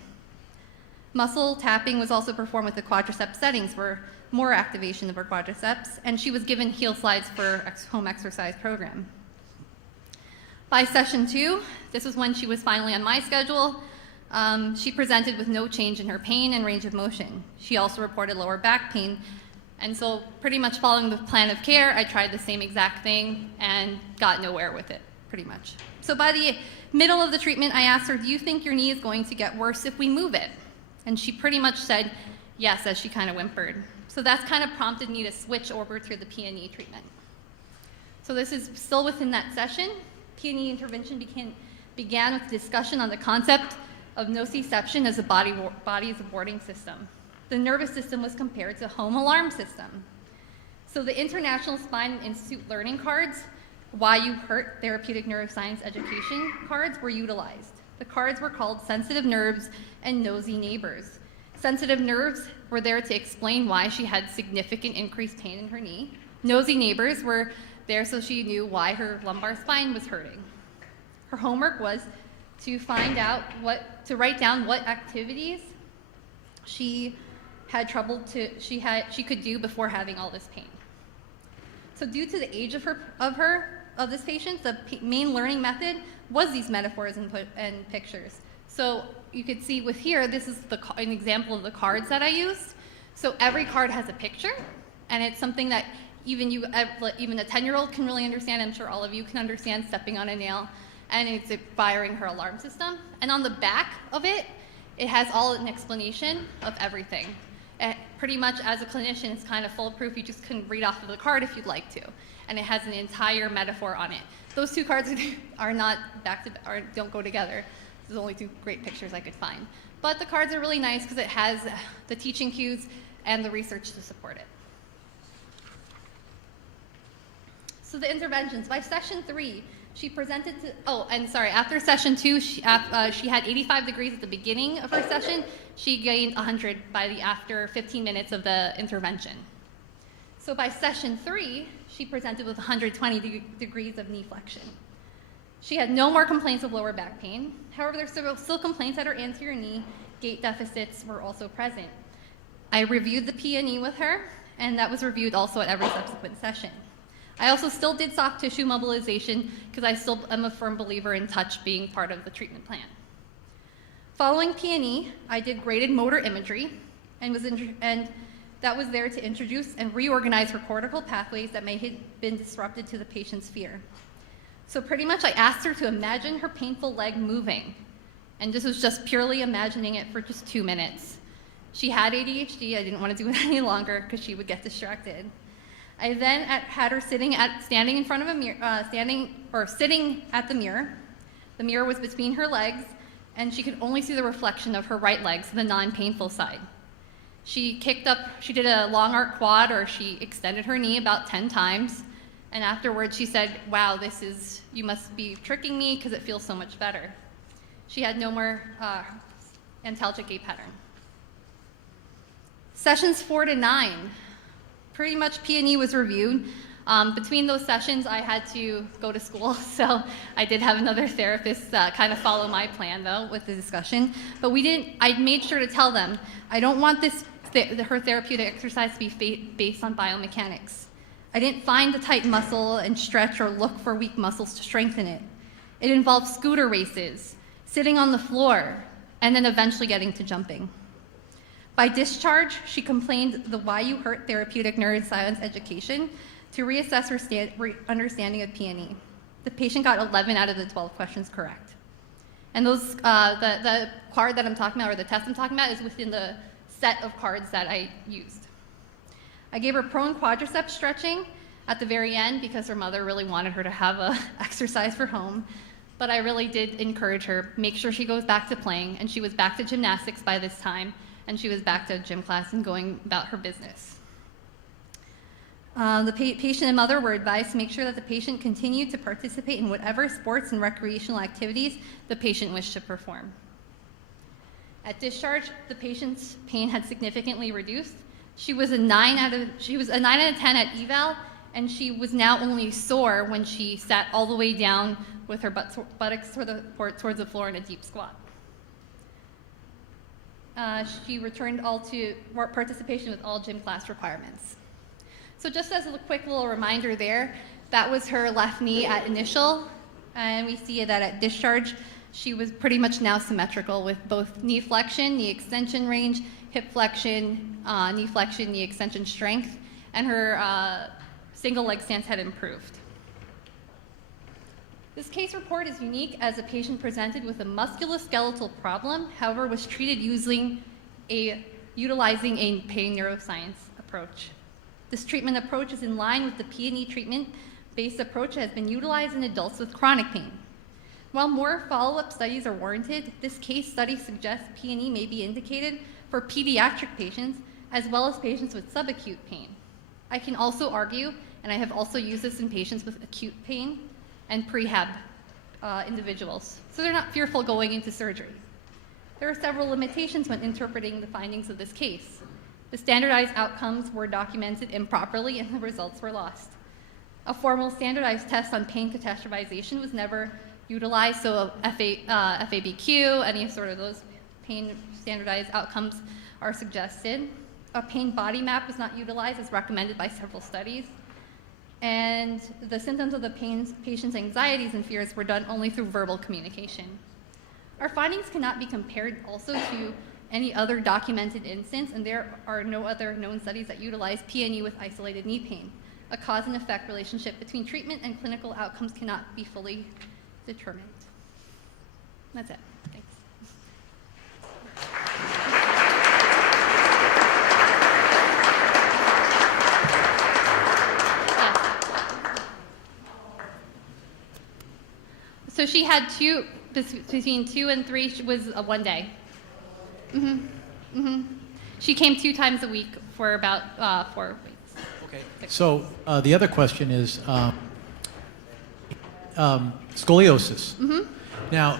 Muscle tapping was also performed with the quadriceps settings for more activation of her quadriceps, and she was given heel slides for home exercise program. By session 2, this was when she was finally on my schedule. She presented with no change in her pain and range of motion. She also reported lower back pain. And so pretty much following the plan of care, I tried the same exact thing and got nowhere with it, pretty much. So by the middle of the treatment, I asked her, do you think your knee is going to get worse if we move it? And she pretty much said yes, as she kind of whimpered. So that's kind of prompted me to switch over to the PNE treatment. So this is still within that session. PNE intervention began with discussion on the concept of nociception as a body as a warning system. The nervous system was compared to home alarm system. So the International Spine Institute learning cards, Why You Hurt Therapeutic Neuroscience Education cards were utilized. The cards were called sensitive nerves and nosy neighbors. Sensitive nerves were there to explain why she had significant increased pain in her knee. Nosy neighbors were there so she knew why her lumbar spine was hurting. Her homework was to write down what activities she could do before having all this pain. So due to the age of this patient, the main learning method was these metaphors and pictures. So you could see with here, this is an example of the cards that I used. So every card has a picture, and it's something that even a 10-year-old can really understand. I'm sure all of you can understand stepping on a nail, and it's firing her alarm system. And on the back of it, it has an explanation of everything. Pretty much as a clinician, it's kind of foolproof. You just can read off of the card if you'd like to. And it has an entire metaphor on it. Those two cards are not don't go together. There's only 2 great pictures I could find. But the cards are really nice because it has the teaching cues and the research to support it. So the interventions, by session 3, she presented to, oh, and sorry, after session 2, she had 85 degrees at the beginning of her session. She gained 100 after 15 minutes of the intervention. So by session 3, she presented with 120 degrees of knee flexion. She had no more complaints of lower back pain. However, there's still complaints that her anterior knee gait deficits were also present. I reviewed the P&E with her, and that was reviewed also at every subsequent session. I also still did soft tissue mobilization because I still am a firm believer in touch being part of the treatment plan. Following P&E, I did graded motor imagery and that was there to introduce and reorganize her cortical pathways that may have been disrupted to the patient's fear. So pretty much I asked her to imagine her painful leg moving, and this was just purely imagining it for just 2 minutes. She had ADHD. I didn't want to do it any longer because she would get distracted. I then had her standing in front of a mirror, sitting at the mirror. The mirror was between her legs, and she could only see the reflection of her right leg, so the non-painful side. She did a long arc quad, or she extended her knee about 10 times, and afterwards she said, wow, you must be tricking me because it feels so much better. She had no more antalgic gait pattern. Sessions 4 to 9, pretty much P&E was reviewed. Between those sessions, I had to go to school, so I did have another therapist kind of follow my plan, though, with the discussion. But I made sure to tell them, I don't want her therapeutic exercise to be based on biomechanics. I didn't find the tight muscle and stretch or look for weak muscles to strengthen it. It involved scooter races, sitting on the floor, and then eventually getting to jumping. By discharge, she complained the Why You Hurt therapeutic neuroscience education to reassess her understanding of P&E. The patient got 11 out of the 12 questions correct. And those, the card that I'm talking about, or the test I'm talking about, is within the set of cards that I used. I gave her prone quadriceps stretching at the very end because her mother really wanted her to have an exercise for home. But I really did encourage her, make sure she goes back to playing, and she was back to gymnastics by this time, and she was back to gym class and going about her business. The patient and mother were advised to make sure that the patient continued to participate in whatever sports and recreational activities the patient wished to perform. At discharge, the patient's pain had significantly reduced. She was a 9 out of 10 at eval, and she was now only sore when she sat all the way down with her buttocks towards the floor in a deep squat. She returned to participation with all gym class requirements. So just as a quick little reminder there, that was her left knee at initial, and we see that at discharge, she was pretty much now symmetrical with both knee flexion, knee extension range, hip flexion, knee extension strength, and her single leg stance had improved. This case report is unique as a patient presented with a musculoskeletal problem, however, was treated utilizing a pain neuroscience approach. This treatment approach is in line with the P&E treatment-based approach that has been utilized in adults with chronic pain. While more follow-up studies are warranted, this case study suggests P&E may be indicated for pediatric patients as well as patients with subacute pain. I can also argue, and I have also used this in patients with acute pain and prehab individuals, so they're not fearful going into surgery. There are several limitations when interpreting the findings of this case. The standardized outcomes were documented improperly and the results were lost. A formal standardized test on pain catastrophization was never utilized, so FABQ, any sort of those pain standardized outcomes are suggested. A pain body map was not utilized as recommended by several studies. And the symptoms of the patient's anxieties and fears were done only through verbal communication. Our findings cannot be compared also to any other documented instance, and there are no other known studies that utilize P&E with isolated knee pain. A cause and effect relationship between treatment and clinical outcomes cannot be fully determined. That's it. Thanks. So she had between 2 and 3 was a 1 day. She came 2 times a week for about 4 weeks. Okay. So the other question is, scoliosis. Now,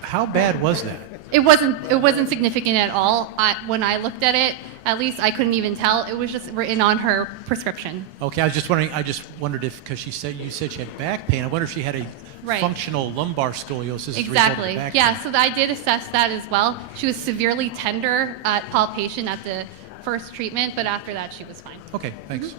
how bad was that? It wasn't significant at all. When I looked at it, at least I couldn't even tell. It was just written on her prescription. Okay, I just wondered if, because you said she had back pain, I wonder if she had a Right. functional lumbar scoliosis as a result of Exactly. the back Yeah, pain. so I did assess that as well. She was severely tender at palpation at the first treatment, but after that she was fine. Okay, thanks.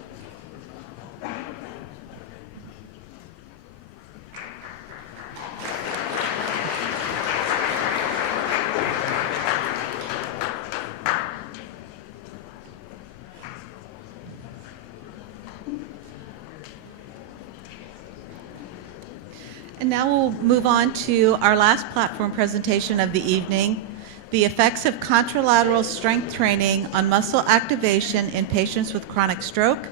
And now we'll move on to our last platform presentation of the evening, the effects of contralateral strength training on muscle activation in patients with chronic stroke.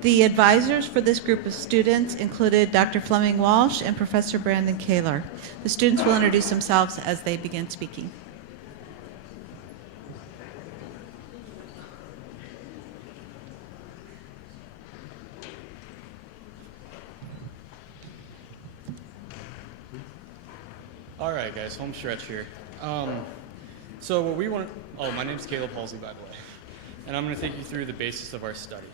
The advisors for this group of students included Dr. Fleming Walsh and Professor Brandon Kaler. The students will introduce themselves as they begin speaking. All right, guys, home stretch here. So what we want, my name's Caleb Halsey, by the way, and I'm going to take you through the basis of our study.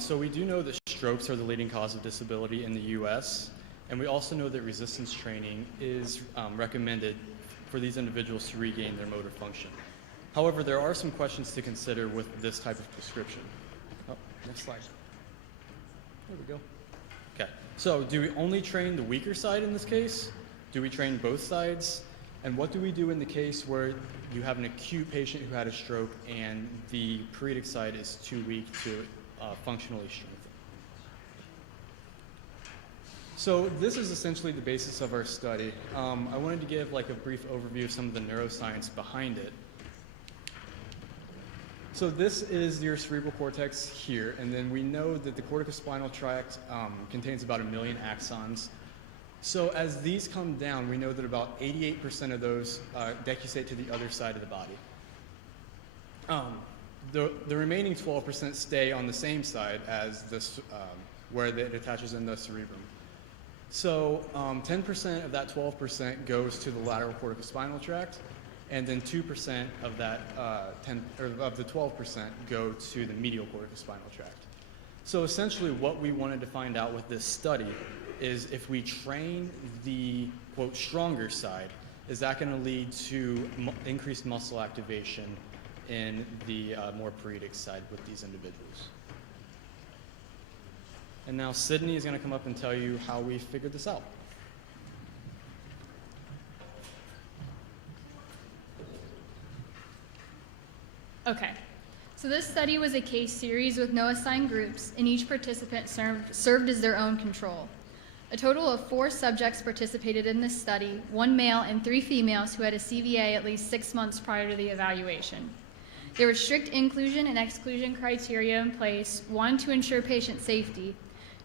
So we do know that strokes are the leading cause of disability in the U.S., and we also know that resistance training is recommended for these individuals to regain their motor function. However, there are some questions to consider with this type of prescription. Oh, next slide. There we go. Okay, so do we only train the weaker side in this case? Do we train both sides? And what do we do in the case where you have an acute patient who had a stroke and the paretic side is too weak to functionally strengthen? So this is essentially the basis of our study. I wanted to give like a brief overview of some of the neuroscience behind it. So this is your cerebral cortex here, and then we know that the corticospinal tract contains about 1 million axons. So as these come down, we know that about 88% of those decussate to the other side of the body. The remaining 12% stay on the same side as this, where it attaches in the cerebrum. So 10% of that 12% goes to the lateral corticospinal tract, and then 2% of that of the 12% go to the medial corticospinal tract. So essentially what we wanted to find out with this study is if we train the, quote, stronger side, is that going to lead to increased muscle activation in the more paretic side with these individuals? And now Sydney is going to come up and tell you how we figured this out. Okay, so this study was a case series with no assigned groups, and each participant served as their own control. A total of 4 subjects participated in this study, 1 male and 3 females who had a CVA at least 6 months prior to the evaluation. There were strict inclusion and exclusion criteria in place, 1 to ensure patient safety,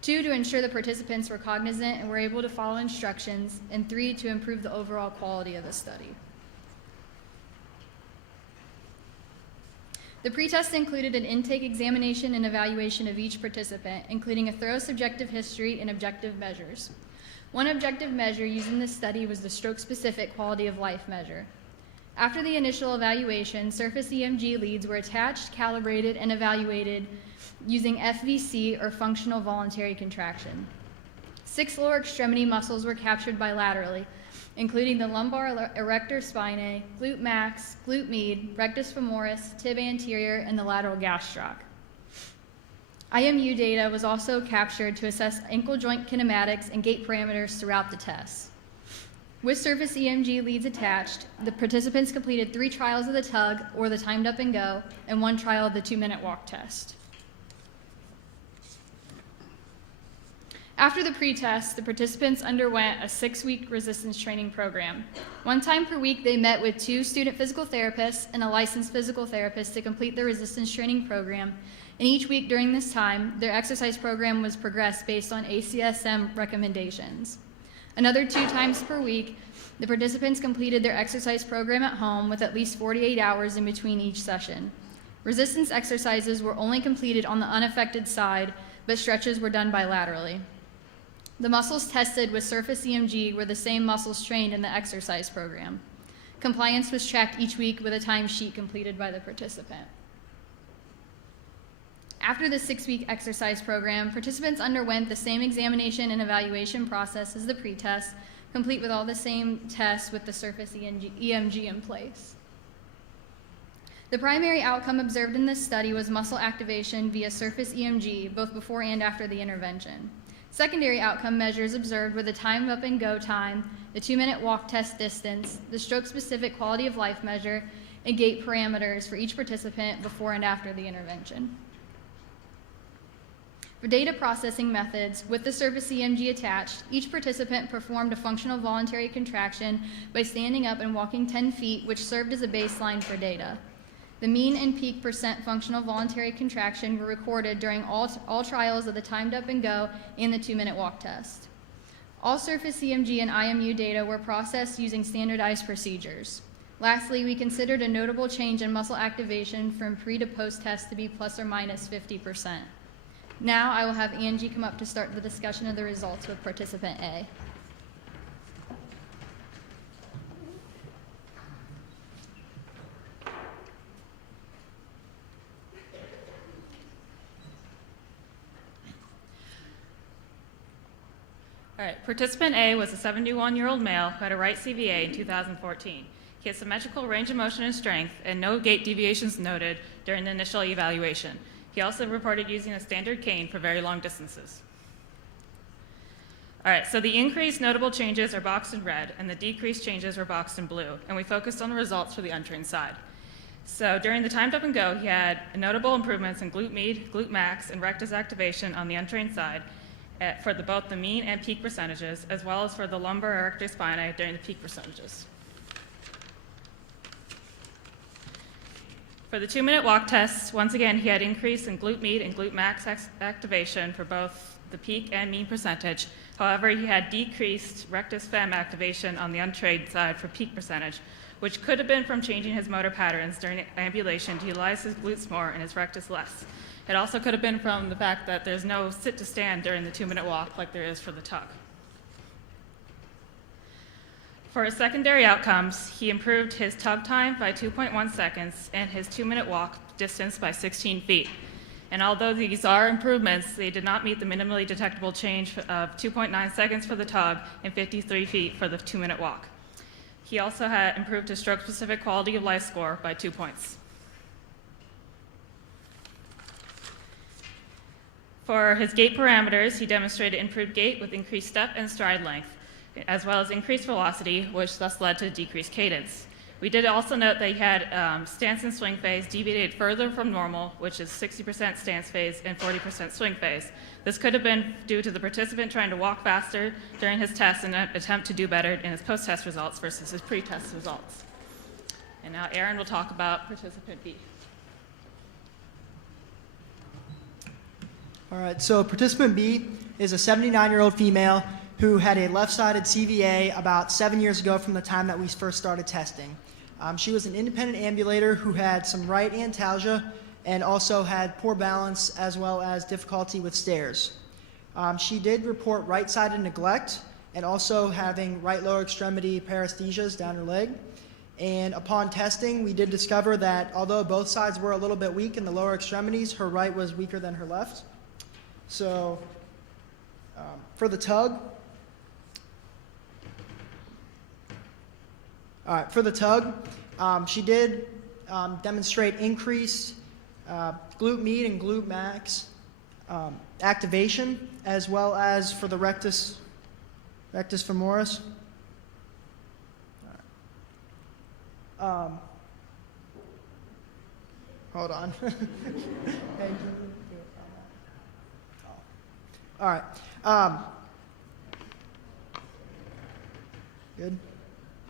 2 to ensure the participants were cognizant and were able to follow instructions, and 3 to improve the overall quality of the study. The pretest included an intake examination and evaluation of each participant, including a thorough subjective history and objective measures. One objective measure used in this study was the stroke-specific quality of life measure. After the initial evaluation, surface EMG leads were attached, calibrated, and evaluated using FVC, or functional voluntary contraction. 6 lower extremity muscles were captured bilaterally, including the lumbar erector spinae, glute max, glute med, rectus femoris, tib anterior, and the lateral gastroc. IMU data was also captured to assess ankle joint kinematics and gait parameters throughout the test. With surface EMG leads attached, the participants completed 3 trials of the tug, or the timed up and go, and 1 trial of the 2-minute walk test. After the pretest, the participants underwent a 6-week resistance training program. 1 time per week, they met with 2 student physical therapists and a licensed physical therapist to complete their resistance training program. And each week during this time, their exercise program was progressed based on ACSM recommendations. Another 2 times per week, the participants completed their exercise program at home with at least 48 hours in between each session. Resistance exercises were only completed on the unaffected side, but stretches were done bilaterally. The muscles tested with surface EMG were the same muscles trained in the exercise program. Compliance was tracked each week with a timesheet completed by the participant. After the 6-week exercise program, participants underwent the same examination and evaluation process as the pretest, complete with all the same tests with the surface EMG in place. The primary outcome observed in this study was muscle activation via surface EMG, both before and after the intervention. Secondary outcome measures observed were the time up and go time, the 2-minute walk test distance, the stroke-specific quality of life measure, and gait parameters for each participant before and after the intervention. For data processing methods, with the surface EMG attached, each participant performed a functional voluntary contraction by standing up and walking 10 feet, which served as a baseline for data. The mean and peak percent functional voluntary contraction were recorded during all trials of the timed up and go and the 2-minute walk test. All surface EMG and IMU data were processed using standardized procedures. Lastly, we considered a notable change in muscle activation from pre to post test to be plus or minus 50%. Now I will have Angie come up to start the discussion of the results with participant A. All right, participant A was a 71-year-old male who had a right CVA in 2014. He had symmetrical range of motion and strength and no gait deviations noted during the initial evaluation. He also reported using a standard cane for very long distances. All right, so the increased notable changes are boxed in red and the decreased changes were boxed in blue, and we focused on the results for the untrained side. So during the timed up and go, he had notable improvements in glute med, glute max, and rectus activation on the untrained side for both the mean and peak percentages, as well as for the lumbar erector spinae during the peak percentages. For the 2-minute walk test, once again, he had increase in glute med and glute max activation for both the peak and mean percentage. However, he had decreased rectus fem activation on the untrained side for peak percentage, which could have been from changing his motor patterns during ambulation to utilize his glutes more and his rectus less. It also could have been from the fact that there's no sit to stand during the 2-minute walk like there is for the tug. For his secondary outcomes, he improved his tug time by 2.1 seconds and his 2-minute walk distance by 16 feet. And although these are improvements, they did not meet the minimally detectable change of 2.9 seconds for the tug and 53 feet for the 2-minute walk. He also had improved his stroke-specific quality of life score by 2 points. For his gait parameters, he demonstrated improved gait with increased step and stride length, as well as increased velocity, which thus led to decreased cadence. We did also note that he had stance and swing phase deviated further from normal, which is 60% stance phase and 40% swing phase. This could have been due to the participant trying to walk faster during his test in an attempt to do better in his post-test results versus his pre-test results. And now Aaron will talk about participant B. All right, so participant B is a 79-year-old female who had a left-sided CVA about 7 years ago from the time that we first started testing. She was an independent ambulator who had some right antalgia and also had poor balance as well as difficulty with stairs. She did report right-sided neglect and also having right lower extremity paresthesias down her leg. And upon testing, we did discover that although both sides were a little bit weak in the lower extremities, her right was weaker than her left. So for the tug, she did demonstrate increased glute med and glute max activation, as well as for the rectus femoris. Hold on. All right. Good?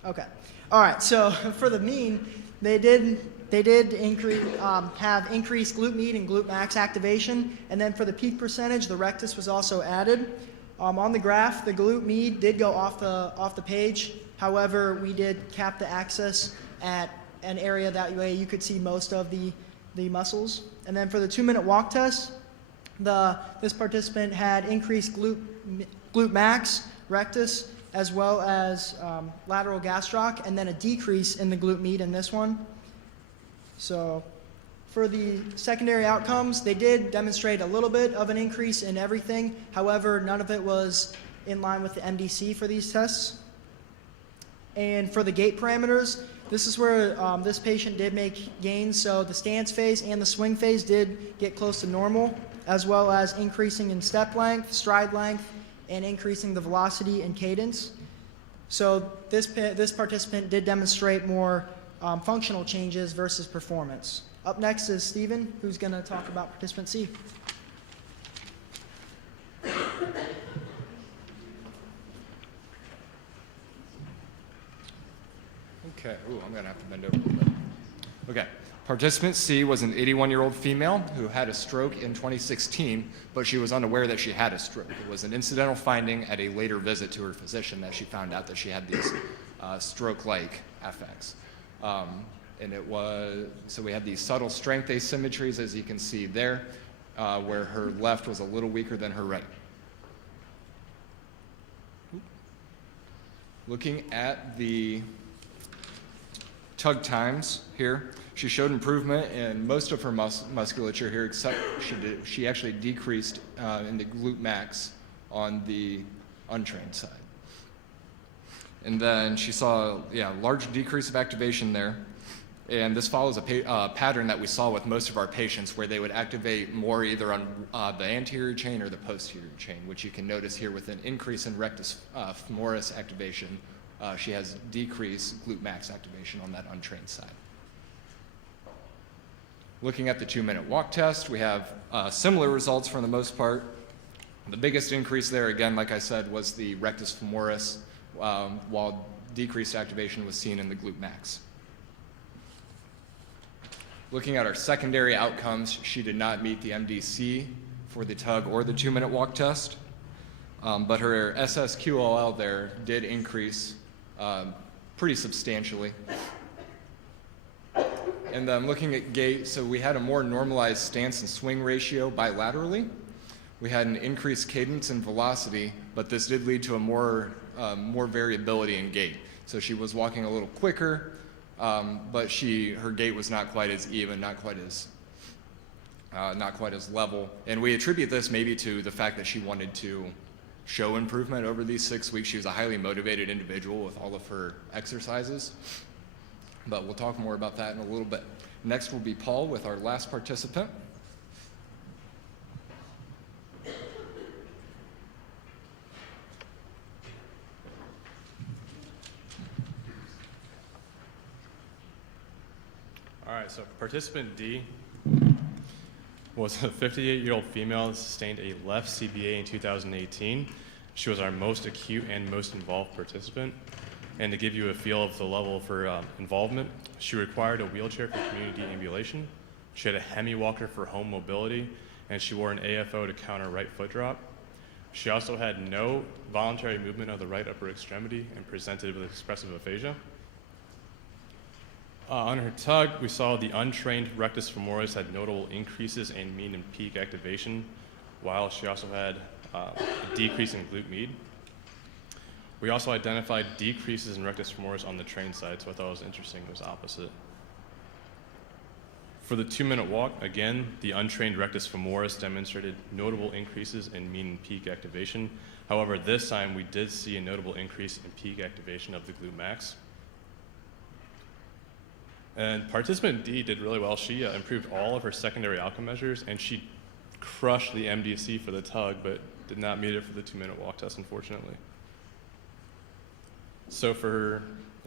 Okay. All right, so for the mean, they did have increased glute med and glute max activation, and then for the peak percentage, the rectus was also added. On the graph, the glute med did go off the page. However, we did cap the axis at an area that way you could see most of the muscles. And then for the 2-minute walk test, this participant had increased glute glute max, rectus, as well as lateral gastroc, and then a decrease in the glute med in this one. So for the secondary outcomes, they did demonstrate a little bit of an increase in everything. However, none of it was in line with the MDC for these tests. And for the gait parameters, this is where this patient did make gains. So the stance phase and the swing phase did get close to normal, as well as increasing in step length, stride length, and increasing the velocity and cadence. So this participant did demonstrate more functional changes versus performance. Up next is Stephen, who's going to talk about participant C. Okay, ooh, I'm gonna have to bend over a little bit. Okay, participant C was an 81-year-old female who had a stroke in 2016, but she was unaware that she had a stroke. It was an incidental finding at a later visit to her physician that she found out that she had these stroke-like effects. And it was, so we had these subtle strength asymmetries, as you can see there, where her left was a little weaker than her right. Looking at the tug times here, she showed improvement in most of her musculature here, except she actually decreased in the glute max on the untrained side. And then she saw, a large decrease of activation there. And this follows a pattern that we saw with most of our patients, where they would activate more either on the anterior chain or the posterior chain, which you can notice here with an increase in rectus femoris activation. She has decreased glute max activation on that untrained side. Looking at the 2-minute walk test, we have similar results for the most part. The biggest increase there, again, like I said, was the rectus femoris, while decreased activation was seen in the glute max. Looking at our secondary outcomes, she did not meet the MDC for the tug or the 2-minute walk test, but her SSQOL there did increase pretty substantially. And then looking at gait, so we had a more normalized stance and swing ratio bilaterally. We had an increased cadence and velocity, but this did lead to a more variability in gait. So she was walking a little quicker, but her gait was not quite as even, not quite as level. And we attribute this maybe to the fact that she wanted to show improvement over these 6 weeks. She was a highly motivated individual with all of her exercises, but we'll talk more about that in a little bit. Next will be Paul with our last participant. All right, so participant D was a 58-year-old female that sustained a left CBA in 2018. She was our most acute and most involved participant. And to give you a feel of the level of her involvement, she required a wheelchair for community ambulation. She had a hemi walker for home mobility, and she wore an AFO to counter right foot drop. She also had no voluntary movement of the right upper extremity and presented with expressive aphasia. On her tug, we saw the untrained rectus femoris had notable increases in mean and peak activation, while she also had a decrease in glute med. We also identified decreases in rectus femoris on the trained side, so I thought it was interesting it was opposite. For the 2-minute walk, again, the untrained rectus femoris demonstrated notable increases in mean and peak activation. However, this time we did see a notable increase in peak activation of the glute max. And participant D did really well. She improved all of her secondary outcome measures, and she crushed the MDC for the tug, but did not meet it for the 2-minute walk test, unfortunately. So for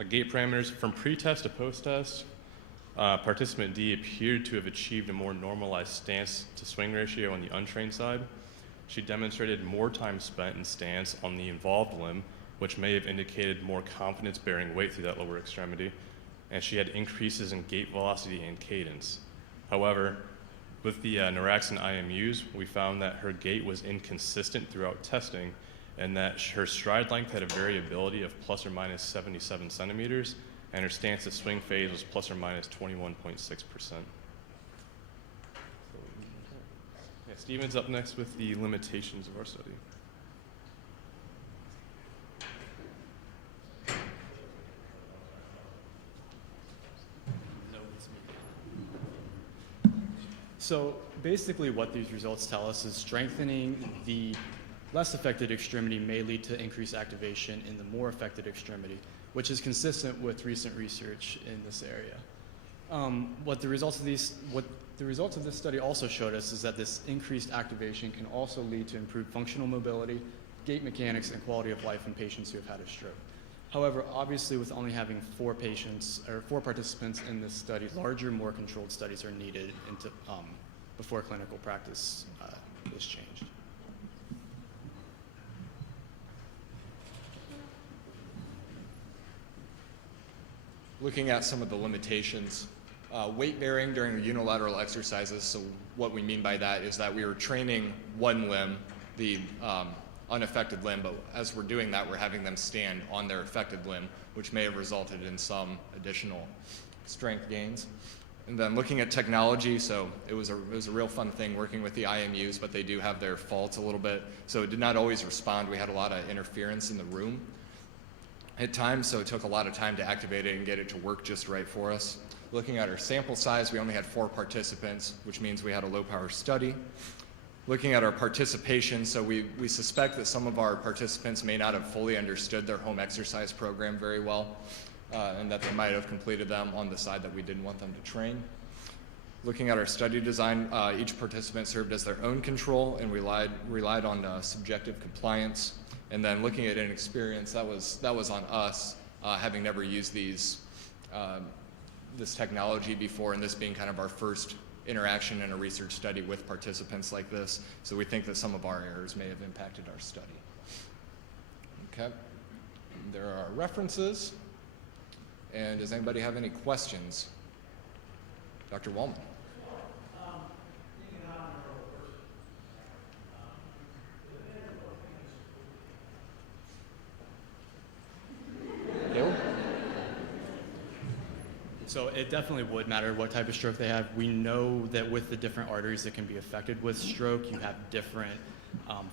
gait parameters, from pre-test to post-test, participant D appeared to have achieved a more normalized stance to swing ratio on the untrained side. She demonstrated more time spent in stance on the involved limb, which may have indicated more confidence bearing weight through that lower extremity. And she had increases in gait velocity and cadence. However, with the Neuraxin IMUs, we found that her gait was inconsistent throughout testing, and that her stride length had a variability of plus or minus 77 centimeters, and her stance to swing phase was plus or minus 21.6%. Steven's up next with the limitations of our study. So basically what these results tell us is strengthening the less affected extremity may lead to increased activation in the more affected extremity, which is consistent with recent research in this area. What the results of this study also showed us is that this increased activation can also lead to improved functional mobility, gait mechanics, and quality of life in patients who have had a stroke. However, obviously with only having 4 participants in this study, larger, more controlled studies are needed before clinical practice is changed. Looking at some of the limitations, weight bearing during unilateral exercises. So what we mean by that is that we were training one limb, the unaffected limb, but as we're doing that, we're having them stand on their affected limb, which may have resulted in some additional strength gains. And then looking at technology, so it was a real fun thing working with the IMUs, but they do have their faults a little bit. So it did not always respond. We had a lot of interference in the room at times, so it took a lot of time to activate it and get it to work just right for us. Looking at our sample size, we only had 4 participants, which means we had a low power study. Looking at our participation, so we suspect that some of our participants may not have fully understood their home exercise program very well, and that they might have completed them on the side that we didn't want them to train. Looking at our study design, each participant served as their own control and relied on subjective compliance. And then looking at inexperience, that was on us, having never used this technology before, and this being kind of our first interaction in a research study with participants like this. So we think that some of our errors may have impacted our study. Okay, there are references. And does anybody have any questions? Dr. Wallman. So it definitely would matter what type of stroke they have. We know that with the different arteries that can be affected with stroke, you have different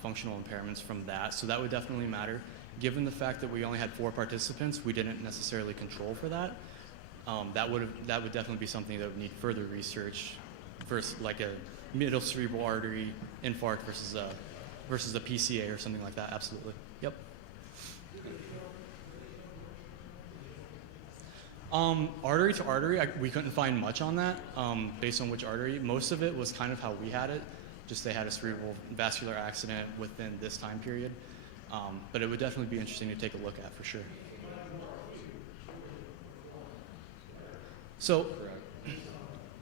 functional impairments from that. So that would definitely matter. Given the fact that we only had 4 participants, we didn't necessarily control for that. That would definitely be something that would need further research versus like a middle cerebral artery infarct versus a PCA or something like that. Absolutely. Yep. Artery to artery, we couldn't find much on that based on which artery. Most of it was kind of how we had it, just they had a cerebral vascular accident within this time period. But it would definitely be interesting to take a look at for sure. So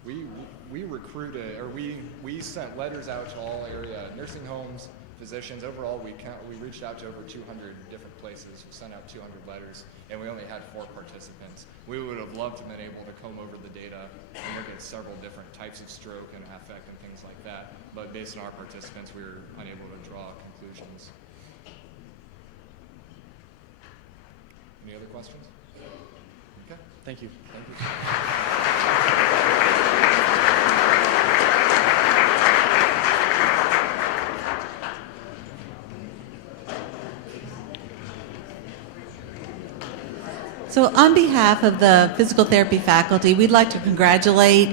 we recruited, or we sent letters out to all area nursing homes, physicians. Overall, we reached out to over 200 different places, sent out 200 letters, and we only had 4 participants. We would have loved to have been able to comb over the data and look at several different types of stroke and affect and things like that. But based on our participants, we were unable to draw conclusions. Any other questions? Okay. Thank you. Thank you. So on behalf of the physical therapy faculty, we'd like to congratulate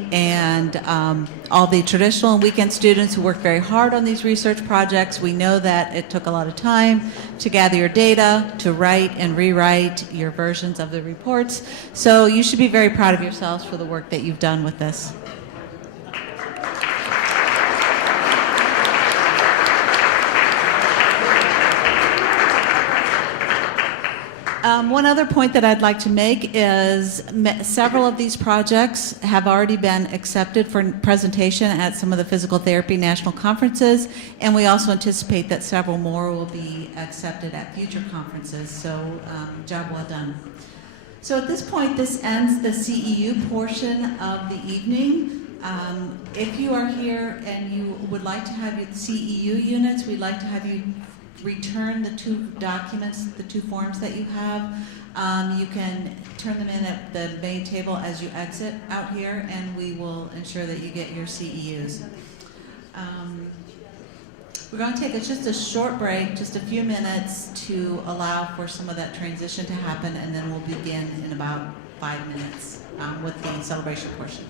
all the traditional and weekend students who worked very hard on these research projects. We know that it took a lot of time to gather your data, to write and rewrite your versions of the reports. So you should be very proud of yourselves for the work that you've done with this. One other point that I'd like to make is several of these projects have already been accepted for presentation at some of the physical therapy national conferences, and we also anticipate that several more will be accepted at future conferences, so job well done. So at this point, this ends the CEU portion of the evening. If you are here and you would like to have your CEU units, we'd like to have you return the 2 documents, the 2 forms that you have. You can turn them in at the main table as you exit out here, and we will ensure that you get your CEUs. We're going to take just a short break, just a few minutes, to allow for some of that transition to happen, and then we'll begin in about 5 minutes with the celebration portion.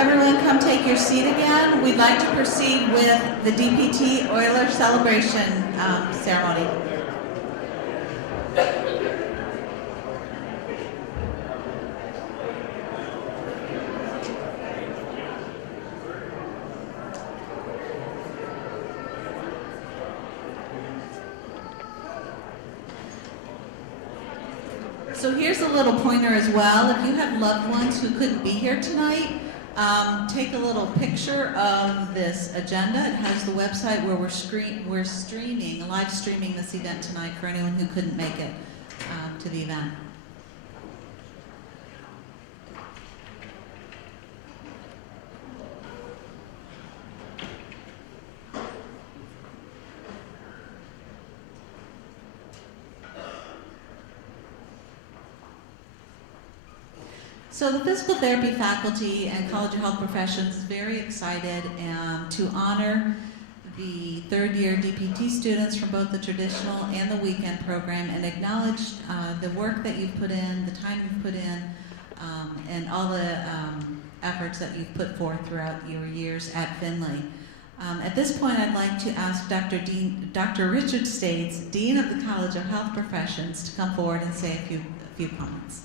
everyone come take your seat again? We'd like to proceed with the DPT Euler celebration ceremony. So here's a little pointer as well. If you have loved ones who couldn't be here tonight, take a little picture of this agenda. It has the website where we're streaming, live streaming this event tonight for anyone who couldn't make it to the event. So the physical therapy faculty and College of Health Professions is very excited to honor the third-year DPT students from both the traditional and the weekend program and acknowledge the work that you've put in, the time you've put in, and all the efforts that you've put forth throughout your years at Findlay. At this point, I'd like to ask Dr. Richard States, Dean of the College of Health Professions, to come forward and say a few comments.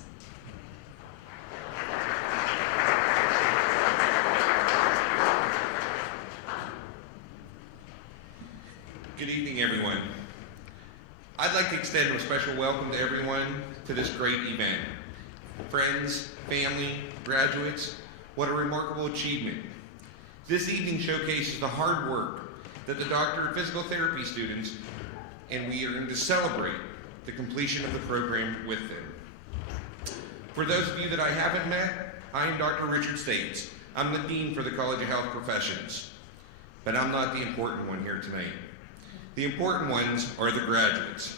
Good evening, everyone. I'd like to extend a special welcome to everyone to this great event. Friends, family, graduates, what a remarkable achievement. This evening showcases the hard work that the Doctor of Physical Therapy students, and we are going to celebrate the completion of the program with them. For those of you that I haven't met, I am Dr. Richard States. I'm the Dean for the College of Health Professions, but I'm not the important one here tonight. The important ones are the graduates.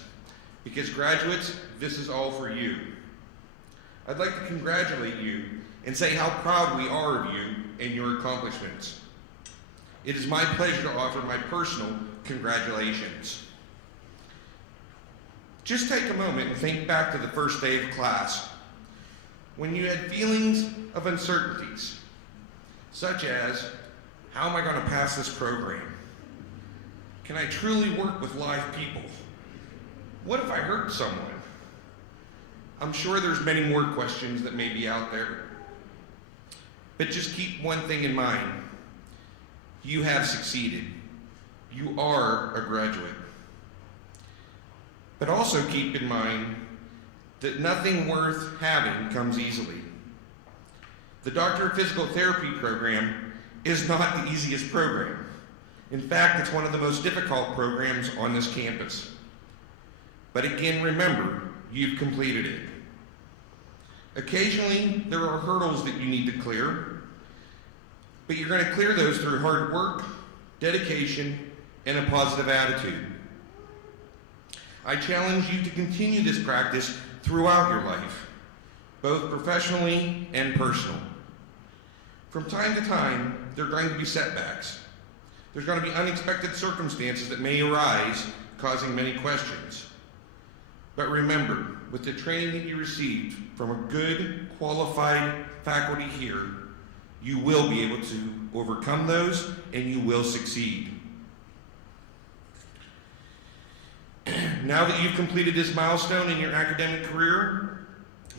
Because graduates, this is all for you. I'd like to congratulate you and say how proud we are of you and your accomplishments. It is my pleasure to offer my personal congratulations. Just take a moment and think back to the first day of class, when you had feelings of uncertainties, such as, how am I going to pass this program? Can I truly work with live people? What if I hurt someone? I'm sure there's many more questions that may be out there. But just keep one thing in mind. You have succeeded. You are a graduate. But also keep in mind that nothing worth having comes easily. The Doctor of Physical Therapy program is not the easiest program. In fact, it's one of the most difficult programs on this campus. But again, remember, you've completed it. Occasionally, there are hurdles that you need to clear, but you're going to clear those through hard work, dedication, and a positive attitude. I challenge you to continue this practice throughout your life, both professionally and personal. From time to time, there are going to be setbacks. There's going to be unexpected circumstances that may arise, causing many questions. But remember, with the training that you received from a good, qualified faculty here, you will be able to overcome those and you will succeed. Now that you've completed this milestone in your academic career,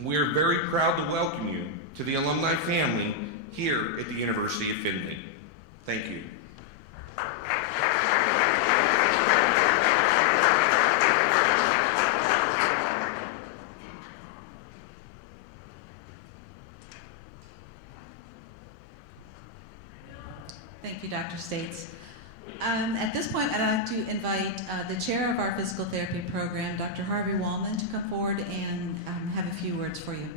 we are very proud to welcome you to the alumni family here at the University of Findlay. Thank you. Thank you, Dr. States. At this point, I'd like to invite the chair of our physical therapy program, Dr. Harvey Wallman, to come forward and have a few words for you.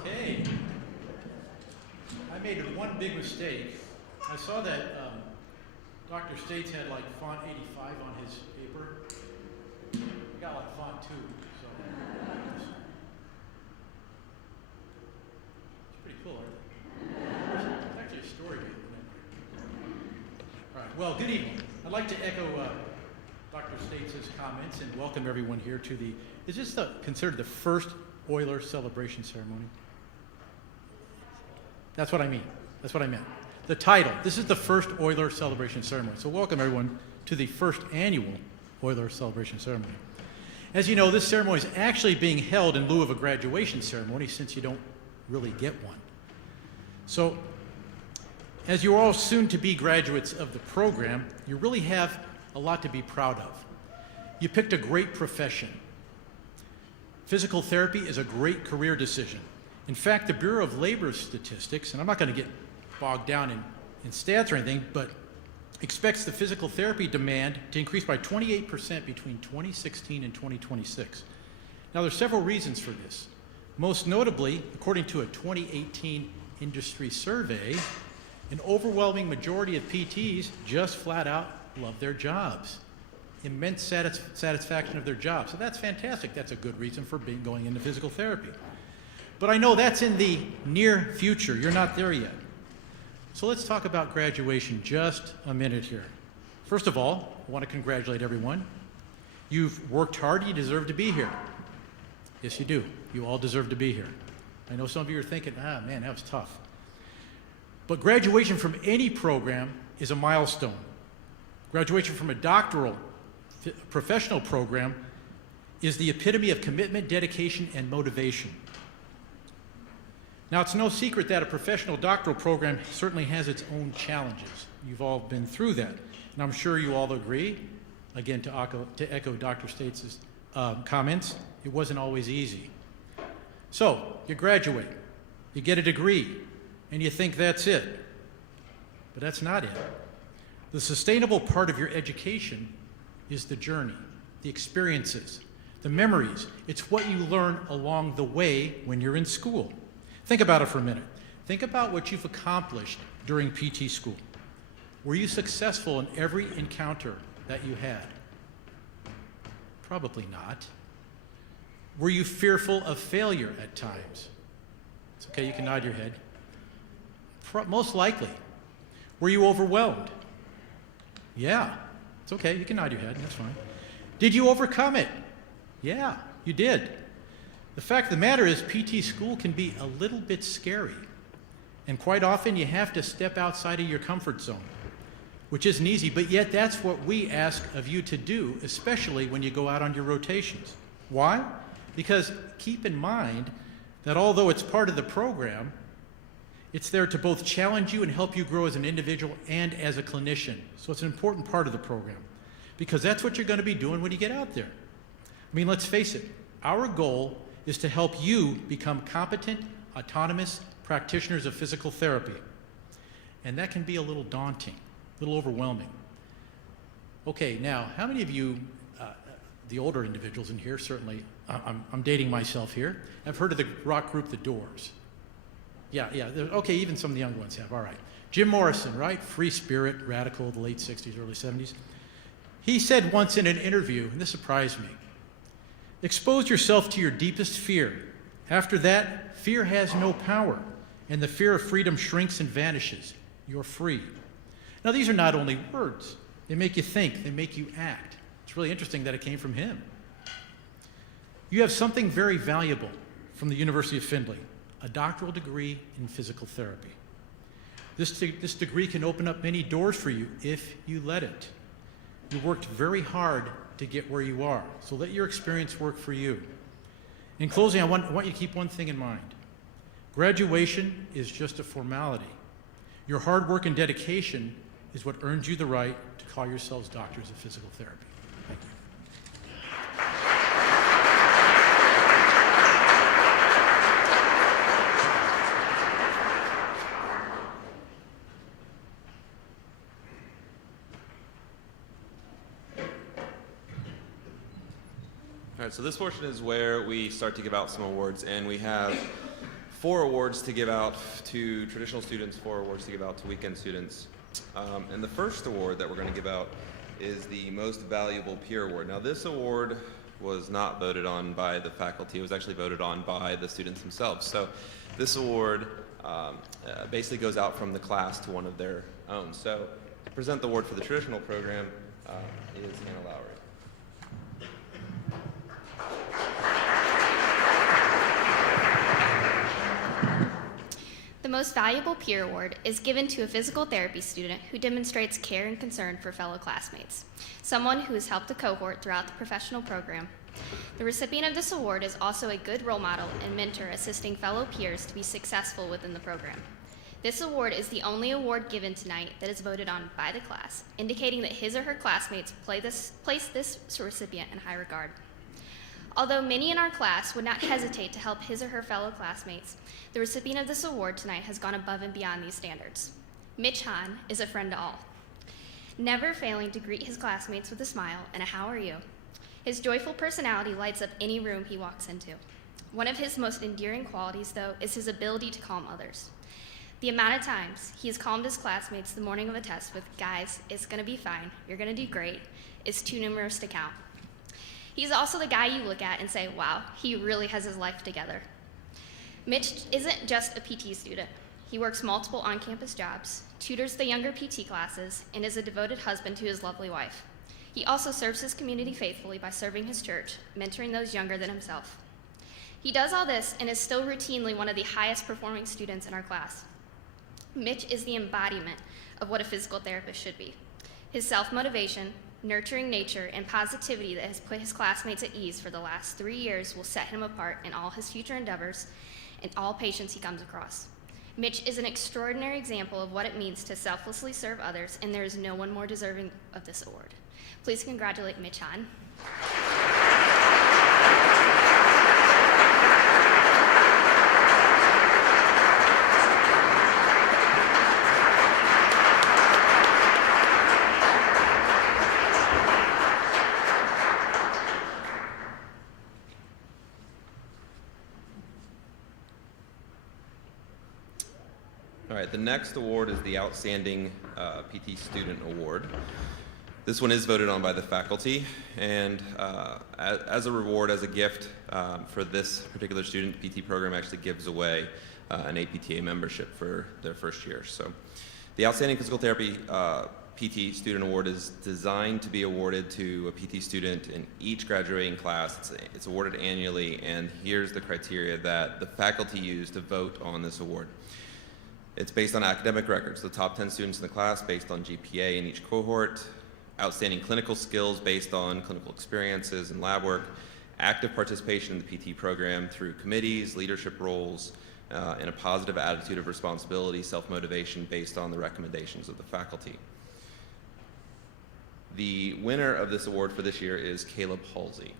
Okay. I made one big mistake. I saw that Dr. States had like font 85 on his paper. I got like font 2, so it's pretty cool, aren't they? It's actually a story. All right. Well, good evening. I'd like to echo States' comments and welcome everyone here to the, is this considered the first Euler celebration ceremony? That's what I mean. That's what I meant. The title, this is the first Euler celebration ceremony. So welcome everyone to the first annual Euler celebration ceremony. As you know, this ceremony is actually being held in lieu of a graduation ceremony since you don't really get one. So, as you're all soon to be graduates of the program, you really have a lot to be proud of. You picked a great profession. Physical therapy is a great career decision. In fact, the Bureau of Labor Statistics, and I'm not going to get bogged down in stats or anything, but expects the physical therapy demand to increase by 28% between 2016 and 2026. Now, there's several reasons for this. Most notably, according to a 2018 industry survey, an overwhelming majority of PTs just flat out love their jobs. Immense satisfaction of their job. So that's fantastic. That's a good reason for going into physical therapy. But I know that's in the near future. You're not there yet. So let's talk about graduation just a minute here. First of all, I want to congratulate everyone. You've worked hard. You deserve to be here. Yes, you do. You all deserve to be here. I know some of you are thinking, man, that was tough. But graduation from any program is a milestone. Graduation from a doctoral professional program is the epitome of commitment, dedication, and motivation. Now, it's no secret that a professional doctoral program certainly has its own challenges. You've all been through that. And I'm sure you all agree, again, to echo Dr. States' comments, it wasn't always easy. So, you graduate, you get a degree, and you think that's it. But that's not it. The sustainable part of your education is the journey, the experiences, the memories. It's what you learn along the way when you're in school. Think about it for a minute. Think about what you've accomplished during PT school. Were you successful in every encounter that you had? Probably not. Were you fearful of failure at times? It's okay, you can nod your head. Most likely. Were you overwhelmed? Yeah. It's okay, you can nod your head, that's fine. Did you overcome it? Yeah, you did. The fact of the matter is PT school can be a little bit scary. And quite often you have to step outside of your comfort zone, which isn't easy, but yet that's what we ask of you to do, especially when you go out on your rotations. Why? Because keep in mind that although it's part of the program, it's there to both challenge you and help you grow as an individual and as a clinician. So it's an important part of the program because that's what you're going to be doing when you get out there. I mean, let's face it, our goal is to help you become competent, autonomous practitioners of physical therapy. And that can be a little daunting, a little overwhelming. Okay, now, how many of you, the older individuals in here, certainly, I'm dating myself here, have heard of the rock group The Doors? Yeah, okay, even some of the young ones have, all right. Jim Morrison, right? Free spirit, radical, the late 60s, early 70s. He said once in an interview, and this surprised me, expose yourself to your deepest fear. After that, fear has no power, and the fear of freedom shrinks and vanishes. You're free. Now, these are not only words. They make you think, they make you act. It's really interesting that it came from him. You have something very valuable from the University of Findlay, a doctoral degree in physical therapy. This degree can open up many doors for you if you let it. You worked very hard to get where you are, so let your experience work for you. In closing, I want you to keep one thing in mind. Graduation is just a formality. Your hard work and dedication is what earns you the right to call yourselves doctors of physical therapy. Thank you. All right, so this portion is where we start to give out some awards, and we have 4 awards to give out to traditional students, 4 awards to give out to weekend students. And the first award that we're going to give out is the Most Valuable Peer Award. Now, this award was not voted on by the faculty. It was actually voted on by the students themselves. So this award basically goes out from the class to one of their own. So to present the award for the traditional program is Hannah Lowry. Most Valuable Peer Award is given to a physical therapy student who demonstrates care and concern for fellow classmates, someone who has helped a cohort throughout the professional program. The recipient of this award is also a good role model and mentor assisting fellow peers to be successful within the program. This award is the only award given tonight that is voted on by the class, indicating that his or her classmates place this recipient in high regard. Although many in our class would not hesitate to help his or her fellow classmates, the recipient of this award tonight has gone above and beyond these standards. Mitch Hahn is a friend to all, never failing to greet his classmates with a smile and a "how are you?" His joyful personality lights up any room he walks into. One of his most endearing qualities, though, is his ability to calm others. The amount of times he has calmed his classmates the morning of a test with, "Guys, it's gonna be fine, you're gonna do great," is too numerous to count. He's also the guy you look at and say, wow, he really has his life together. Mitch isn't just a PT student. He works multiple on-campus jobs, tutors the younger PT classes, and is a devoted husband to his lovely wife. He also serves his community faithfully by serving his church, mentoring those younger than himself. He does all this and is still routinely one of the highest performing students in our class. Mitch is the embodiment of what a physical therapist should be. His self-motivation, nurturing nature, and positivity that has put his classmates at ease for the last 3 years will set him apart in all his future endeavors and all patients he comes across. Mitch is an extraordinary example of what it means to selflessly serve others, and there is no one more deserving of this award. Please congratulate Mitch Hahn. All right, the next award is the Outstanding PT Student Award. This one is voted on by the faculty, and as a reward, as a gift for this particular student, the PT program actually gives away an APTA membership for their first year. So the Outstanding Physical Therapy PT Student Award is designed to be awarded to a PT student in each graduating class. It's awarded annually, and here's the criteria that the faculty use to vote on this award. It's based on academic records, the top 10 students in the class based on GPA in each cohort, outstanding clinical skills based on clinical experiences and lab work, active participation in the PT program through committees, leadership roles, and a positive attitude of responsibility, self-motivation based on the recommendations of the faculty. The winner of this award for this year is Caleb Halsey.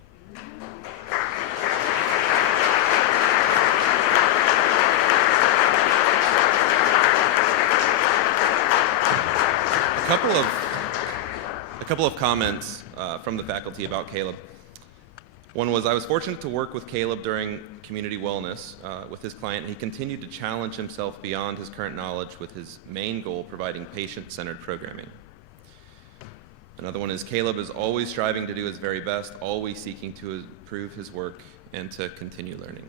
A couple of comments from the faculty about Caleb. One was, I was fortunate to work with Caleb during community wellness with his client. He continued to challenge himself beyond his current knowledge with his main goal, providing patient-centered programming. Another one is, Caleb is always striving to do his very best, always seeking to improve his work and to continue learning.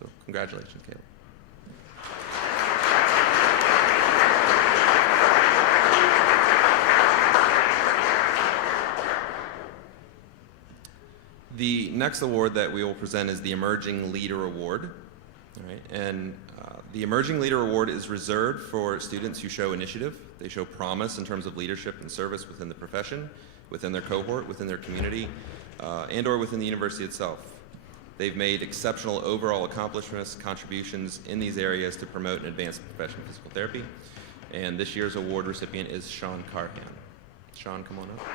So congratulations, Caleb. The next award that we will present is the Emerging Leader Award. All right, and the Emerging Leader Award is reserved for students who show initiative. They show promise in terms of leadership and service within the profession, within their cohort, within their community, and or within the university itself. They've made exceptional overall accomplishments, contributions in these areas to promote and advance the profession of physical therapy. And this year's award recipient is Sean Carhan. Sean, come on up.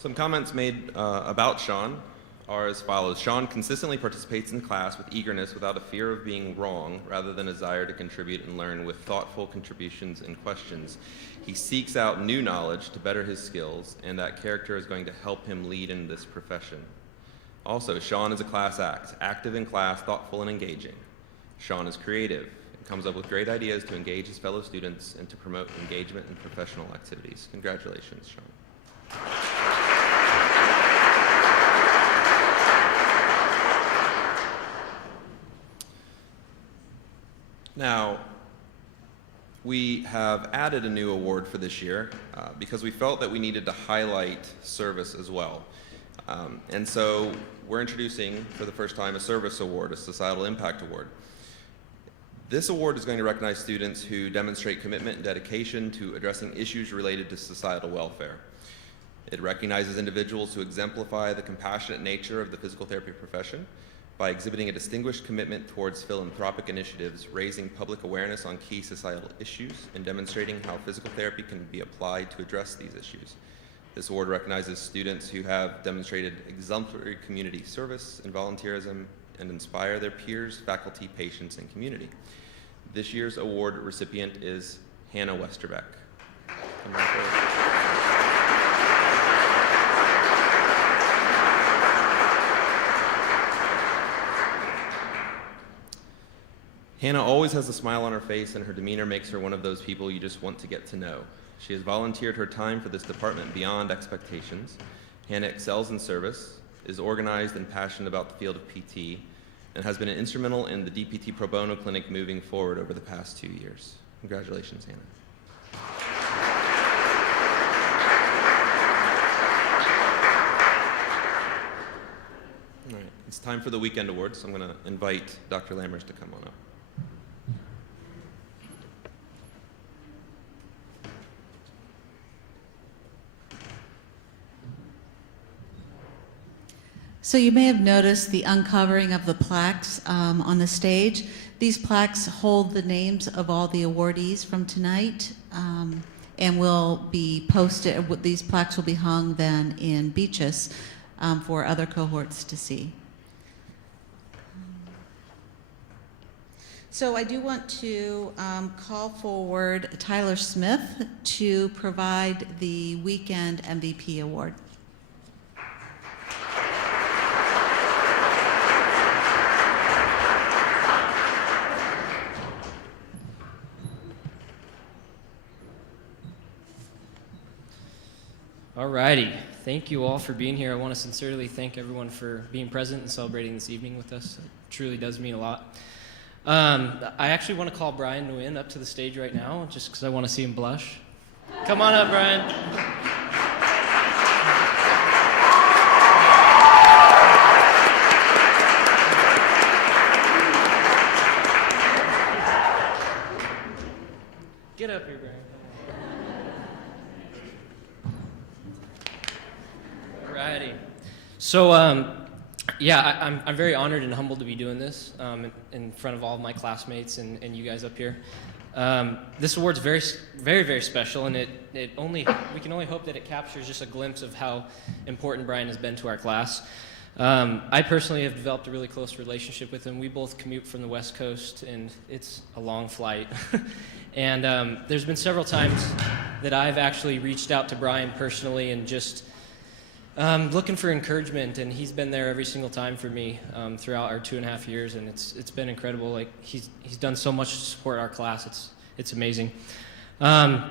Some comments made about Sean are as follows. Sean consistently participates in class with eagerness without a fear of being wrong, rather than a desire to contribute and learn with thoughtful contributions and questions. He seeks out new knowledge to better his skills, and that character is going to help him lead in this profession. Also, Sean is a class act, active in class, thoughtful and engaging. Sean is creative and comes up with great ideas to engage his fellow students and to promote engagement in professional activities. Congratulations, Sean. Now, we have added a new award for this year because we felt that we needed to highlight service as well. And so we're introducing for the first time a service award, a societal impact award. This award is going to recognize students who demonstrate commitment and dedication to addressing issues related to societal welfare. It recognizes individuals who exemplify the compassionate nature of the physical therapy profession by exhibiting a distinguished commitment towards philanthropic initiatives, raising public awareness on key societal issues, and demonstrating how physical therapy can be applied to address these issues. This award recognizes students who have demonstrated exemplary community service and volunteerism and inspire their peers, faculty, patients, and community. This year's award recipient is Hannah Westerbeck. Come on forward. Hannah always has a smile on her face, and her demeanor makes her one of those people you just want to get to know. She has volunteered her time for this department beyond expectations. Hannah excels in service, is organized and passionate about the field of PT, and has been instrumental in the DPT Pro Bono Clinic moving forward over the past 2 years. Congratulations, Hannah. All right, it's time for the weekend awards, so I'm going to invite Dr. Lammers to come on up. So you may have noticed the uncovering of the plaques on the stage. These plaques hold the names of all the awardees from tonight and will be posted. These plaques will be hung then in Beaches for other cohorts to see. So I do want to call forward Tyler Smith to provide the weekend MVP award. Alrighty, thank you all for being here. I want to sincerely thank everyone for being present and celebrating this evening with us. It truly does mean a lot. I actually want to call Brian Nguyen up to the stage right now, just because I want to see him blush. Come on up, Brian. Get up here, Brian. Alrighty. So, yeah, I'm very honored and humbled to be doing this in front of all of my classmates and you guys up here. This award's very, very, very special, and we can only hope that it captures just a glimpse of how important Brian has been to our class. I personally have developed a really close relationship with him. We both commute from the West Coast, and it's a long flight. And there's been several times that I've actually reached out to Brian personally and just looking for encouragement, and he's been there every single time for me throughout our 2.5 years, and it's been incredible. Like he's done so much to support our class. It's amazing. I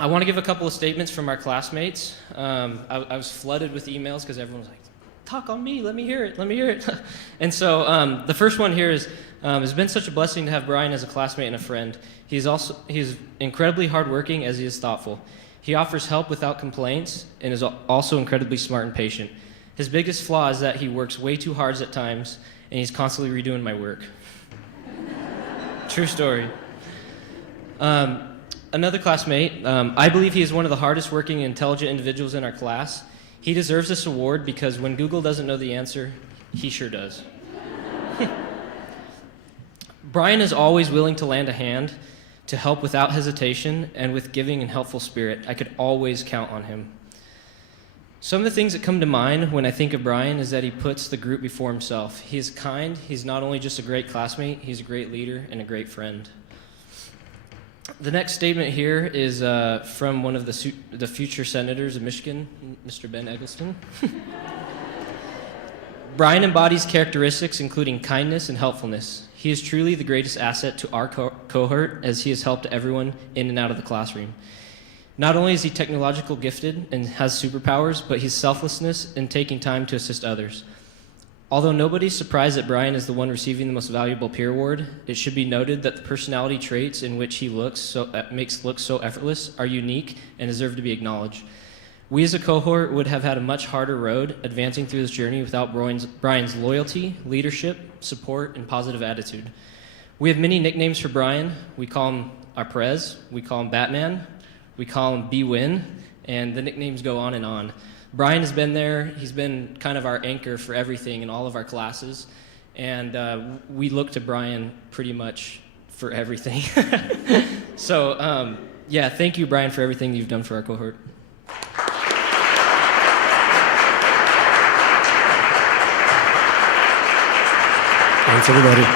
want to give a couple of statements from our classmates. I was flooded with emails because everyone was like, "Talk on me, let me hear it, let me hear it." And so the first one here is, it's been such a blessing to have Brian as a classmate and a friend. He's incredibly hardworking as he is thoughtful. He offers help without complaints and is also incredibly smart and patient. His biggest flaw is that he works way too hard at times, and he's constantly redoing my work. True story. Another classmate, I believe he is one of the hardest working and intelligent individuals in our class. He deserves this award because when Google doesn't know the answer, he sure does. Brian is always willing to lend a hand, to help without hesitation, and with giving and helpful spirit. I could always count on him. Some of the things that come to mind when I think of Brian is that he puts the group before himself. He is kind. He's not only just a great classmate, he's a great leader and a great friend. The next statement here is from one of the future senators of Michigan, Mr. Ben Eggleston. Brian embodies characteristics including kindness and helpfulness. He is truly the greatest asset to our cohort, as he has helped everyone in and out of the classroom. Not only is he technological gifted and has superpowers, but his selflessness in taking time to assist others. Although nobody's surprised that Brian is the one receiving the most valuable peer award, it should be noted that the personality traits in which he makes look so effortless are unique and deserve to be acknowledged. We as a cohort would have had a much harder road advancing through this journey without Brian's loyalty, leadership, support, and positive attitude. We have many nicknames for Brian. We call him our Prez, we call him Batman, we call him B-Win, and the nicknames go on and on. Brian has been there. He's been kind of our anchor for everything in all of our classes, and we look to Brian pretty much for everything. So, yeah, thank you, Brian, for everything you've done for our cohort. Thanks, everybody.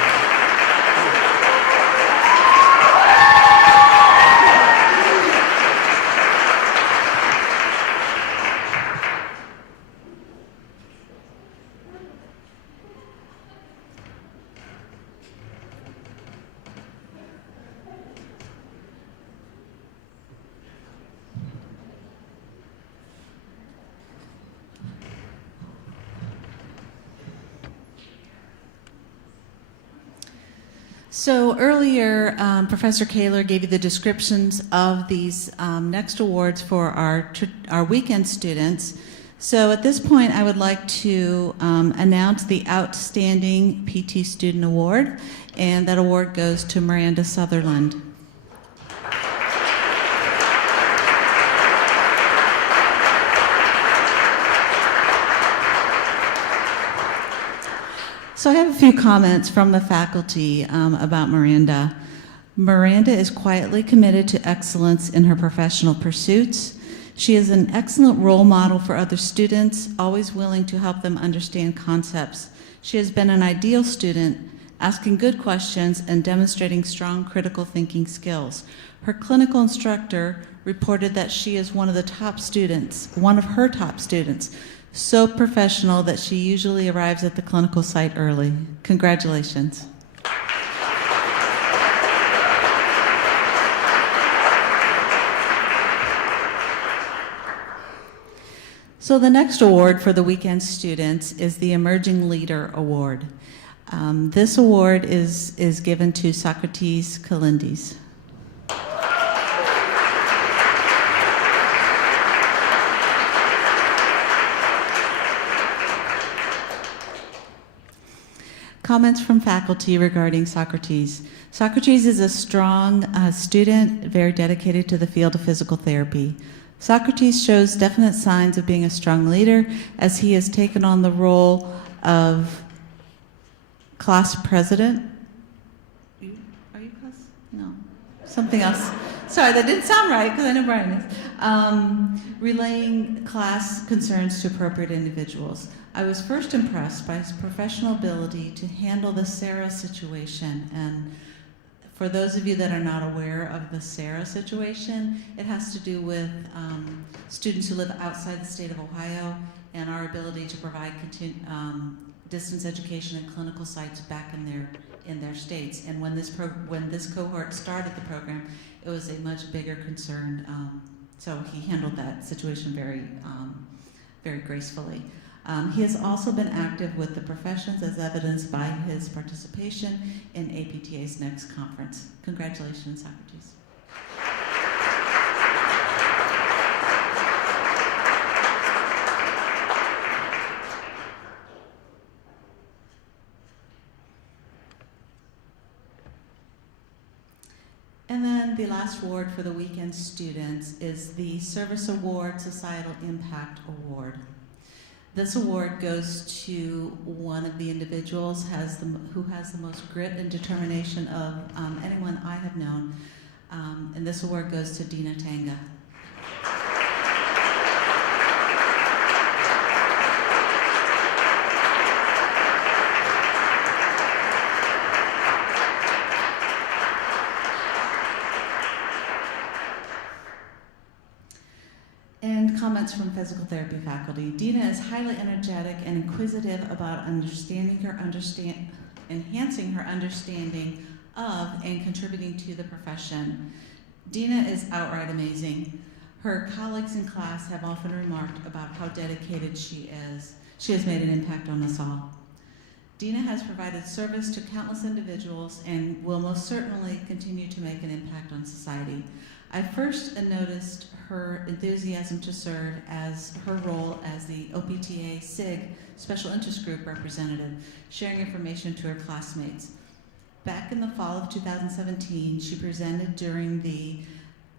So earlier, Professor Kaler gave you the descriptions of these next awards for our weekend students. So at this point, I would like to announce the Outstanding PT Student Award, and that award goes to Miranda Sutherland. So I have a few comments from the faculty about Miranda. Miranda is quietly committed to excellence in her professional pursuits. She is an excellent role model for other students, always willing to help them understand concepts. She has been an ideal student, asking good questions and demonstrating strong critical thinking skills. Her clinical instructor reported that she is one of her top students, so professional that she usually arrives at the clinical site early. Congratulations. So the next award for the weekend students is the Emerging Leader Award. This award is given to Socrates Kalindis. Comments from faculty regarding Socrates. Socrates is a strong student, very dedicated to the field of physical therapy. Socrates shows definite signs of being a strong leader as he has taken on the role of class president. Are you class? No, something else. Sorry, that didn't sound right because I know Brian is. Relaying class concerns to appropriate individuals. I was first impressed by his professional ability to handle the Sarah situation. And for those of you that are not aware of the Sarah situation, it has to do with students who live outside the state of Ohio and our ability to provide distance education and clinical sites back in their states. And when this cohort started the program, it was a much bigger concern. So he handled that situation very gracefully. He has also been active with the professions as evidenced by his participation in APTA's next conference. Congratulations, Socrates. And then the last award for the weekend students is the Service Award Societal Impact Award. This award goes to one of the individuals who has the most grit and determination of anyone I have known, and this award goes to Dina Tanga. And comments from physical therapy faculty. Dina is highly energetic and inquisitive about enhancing her understanding of and contributing to the profession. Dina is outright amazing. Her colleagues in class have often remarked about how dedicated she is. She has made an impact on us all. Dina has provided service to countless individuals and will most certainly continue to make an impact on society. I first noticed her enthusiasm to serve as her role as the OPTA SIG Special Interest Group representative, sharing information to her classmates. Back in the fall of 2017, she presented during the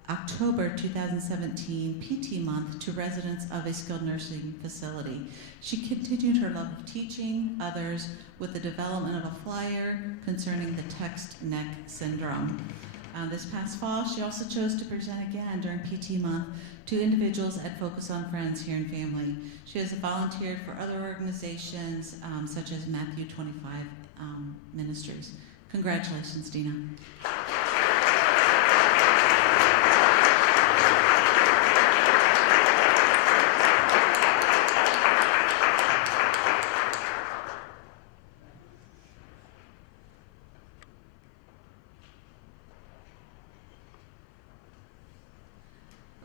October 2017 PT month to residents of a skilled nursing facility. She continued her love of teaching others with the development of a flyer concerning the text neck syndrome. This past fall, she also chose to present again during PT month to individuals at Focus on Friends here and Family. She has volunteered for other organizations such as Matthew 25 Ministries. Congratulations, Dina.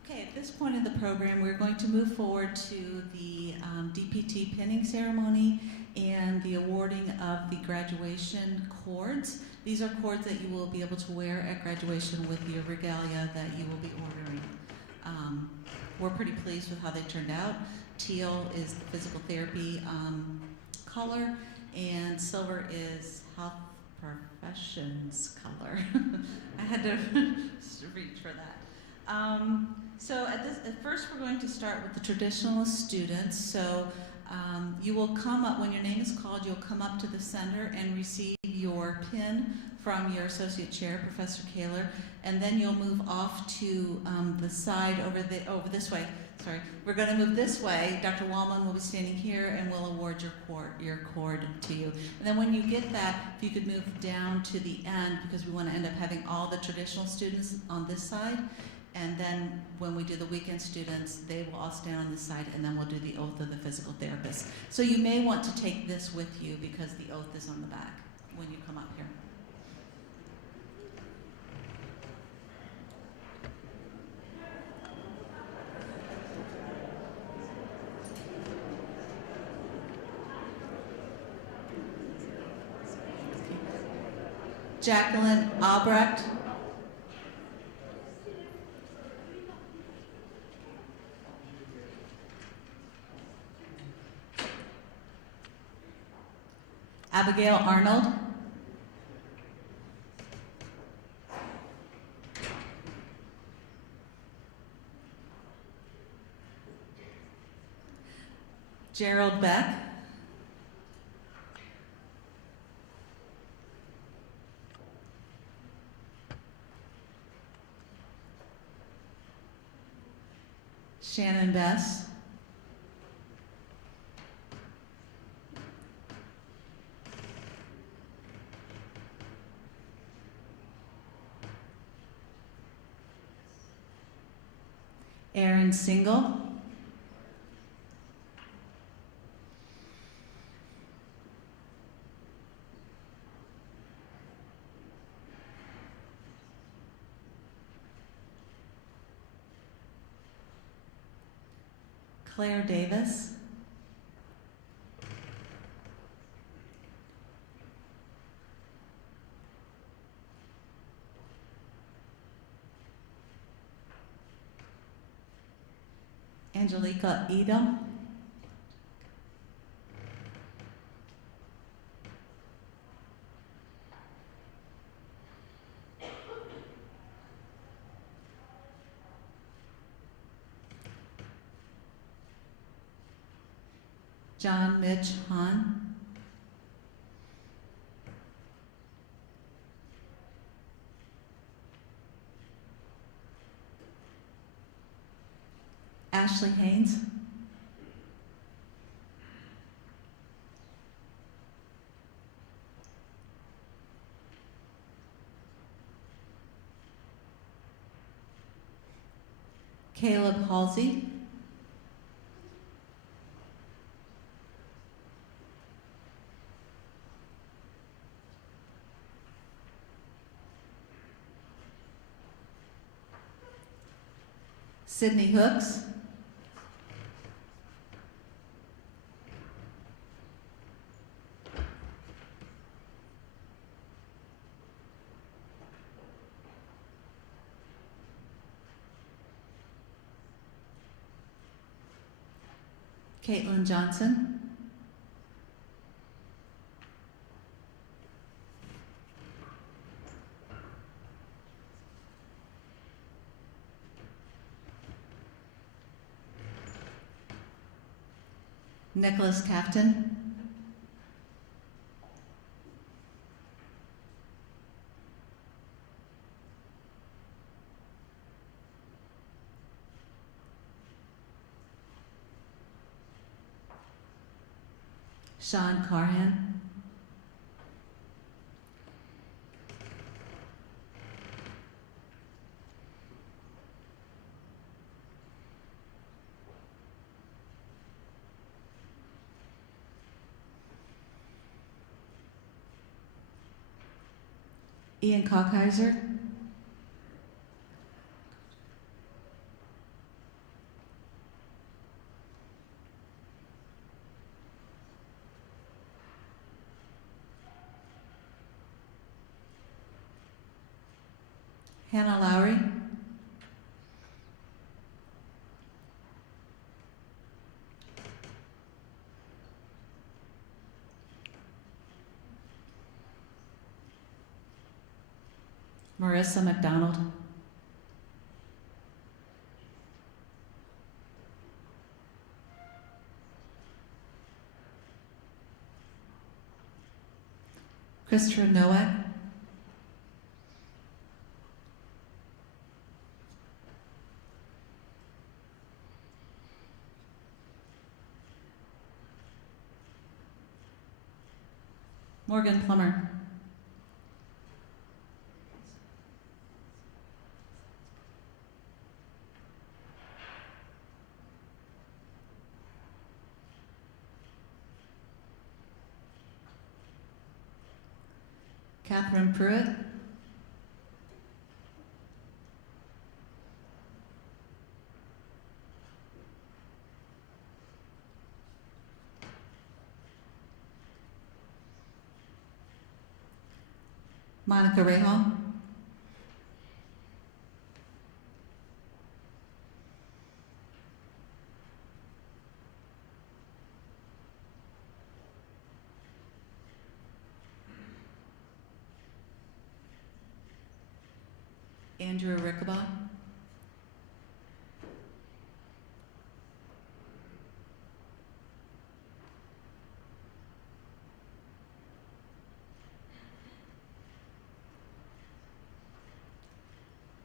Okay, at this point in the program, we're going to move forward to the DPT pinning ceremony and the awarding of the graduation cords. These are cords that you will be able to wear at graduation with your regalia that you will be ordering. We're pretty pleased with how they turned out. Teal is the physical therapy color, and silver is health professions color. I had to reach for that. So at first we're going to start with the traditionalist students. So you will come up, when your name is called, you'll come up to the center and receive your pin from your associate chair, Professor Kaler, and then you'll move off to the side over this way. Sorry, we're going to move this way. Dr. Wallman will be standing here and will award your cord to you. And then when you get that, if you could move down to the end, because we want to end up having all the traditional students on this side. And then when we do the weekend students, they will all stand on this side, and then we'll do the oath of the physical therapist. So you may want to take this with you because the oath is on the back when you come up here. Jacqueline Albrecht. Abigail Arnold. Gerald Beck. Shannon Bess. Aaron Single. Claire Davis. Angelica Edom. John Mitch Hahn. Ashley Haynes. Caleb Halsey. Sydney Hooks. Caitlin Johnson. Nicholas Cafton. Sean Carhan. Ian Kalkheiser. Hannah Lowry. Marissa McDonald. Christopher Nowak. Morgan Plummer. Catherine Pruitt. Monica Rahal. Andrew Rickabaugh.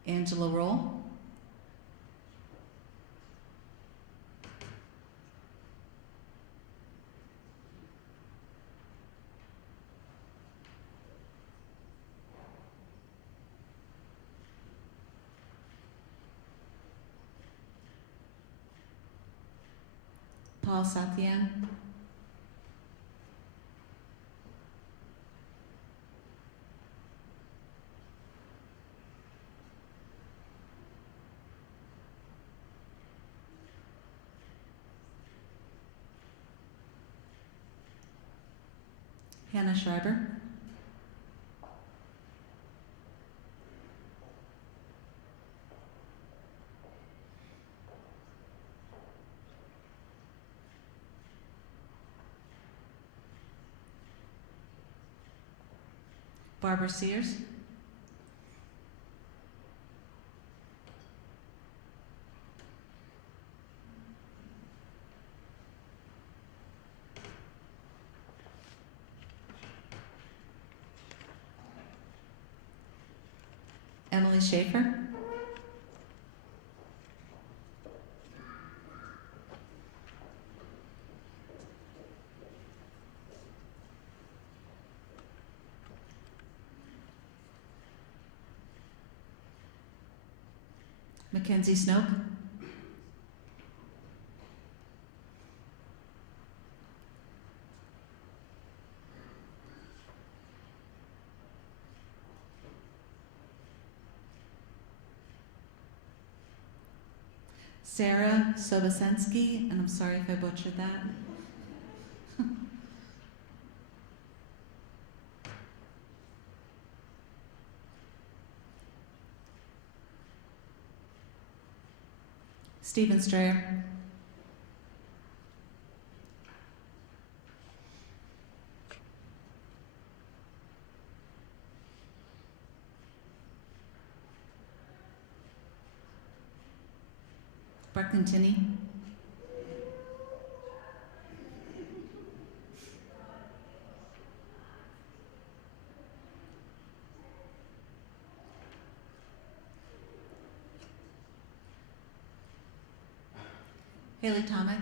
Angela Roll. Paul Satyan. Hannah Schreiber. Barbara Sears. Emily Schaefer. Mackenzie Snoke. Sarah Sobosensky, and I'm sorry if I butchered that. Stephen Strayer. Barcantini. Haley Tomic.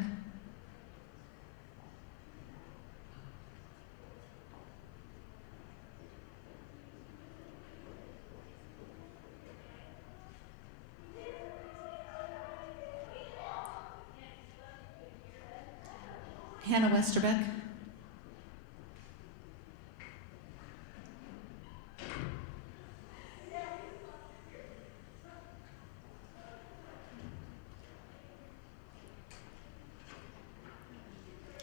Hannah Westerbeck.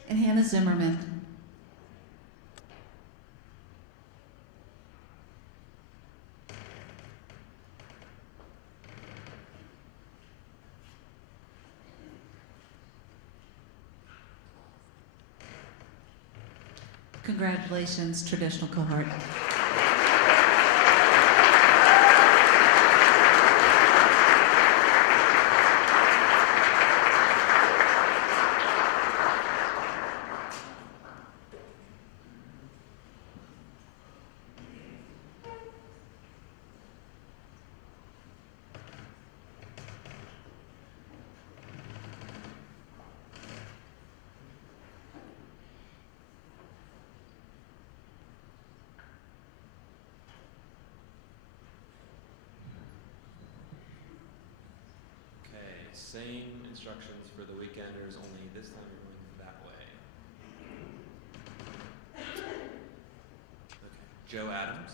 And Hannah Zimmerman. Congratulations, traditional cohort. Same instructions for the weekenders, only this time you're going that way. Okay. Joe Adams.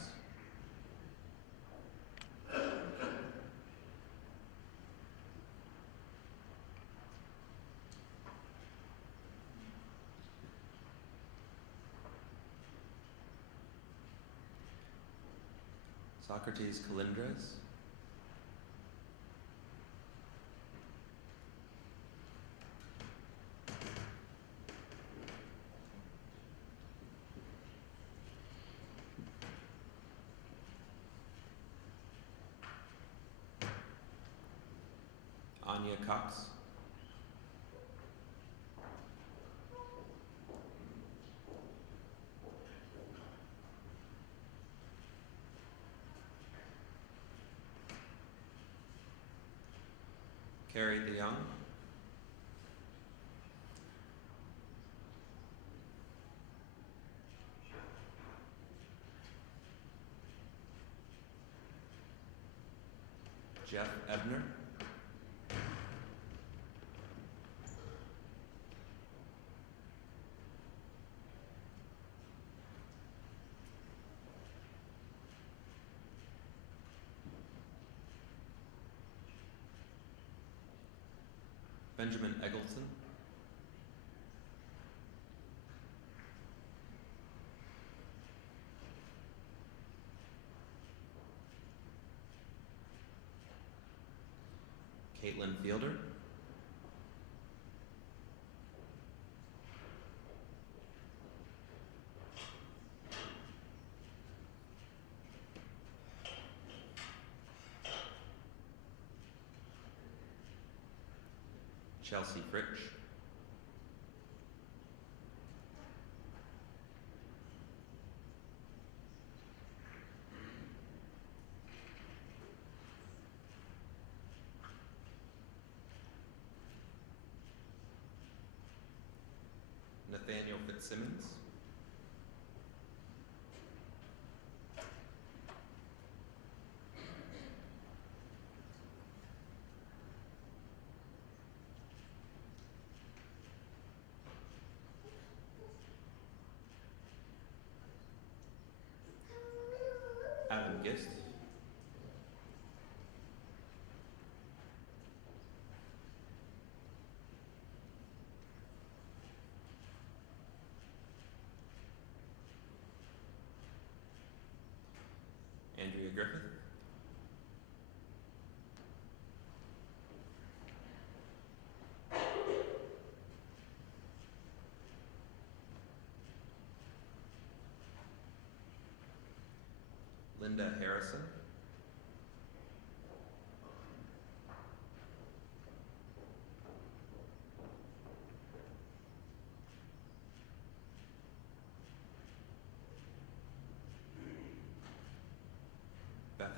Socrates Calindres. Anya Cox. Carrie DeYoung. Jeff Ebner. Benjamin Eggleton. Caitlin Fielder. Chelsea Fritsch. Nathaniel Fitzsimmons. Adam Gist. Andrea Griffith. Linda Harrison.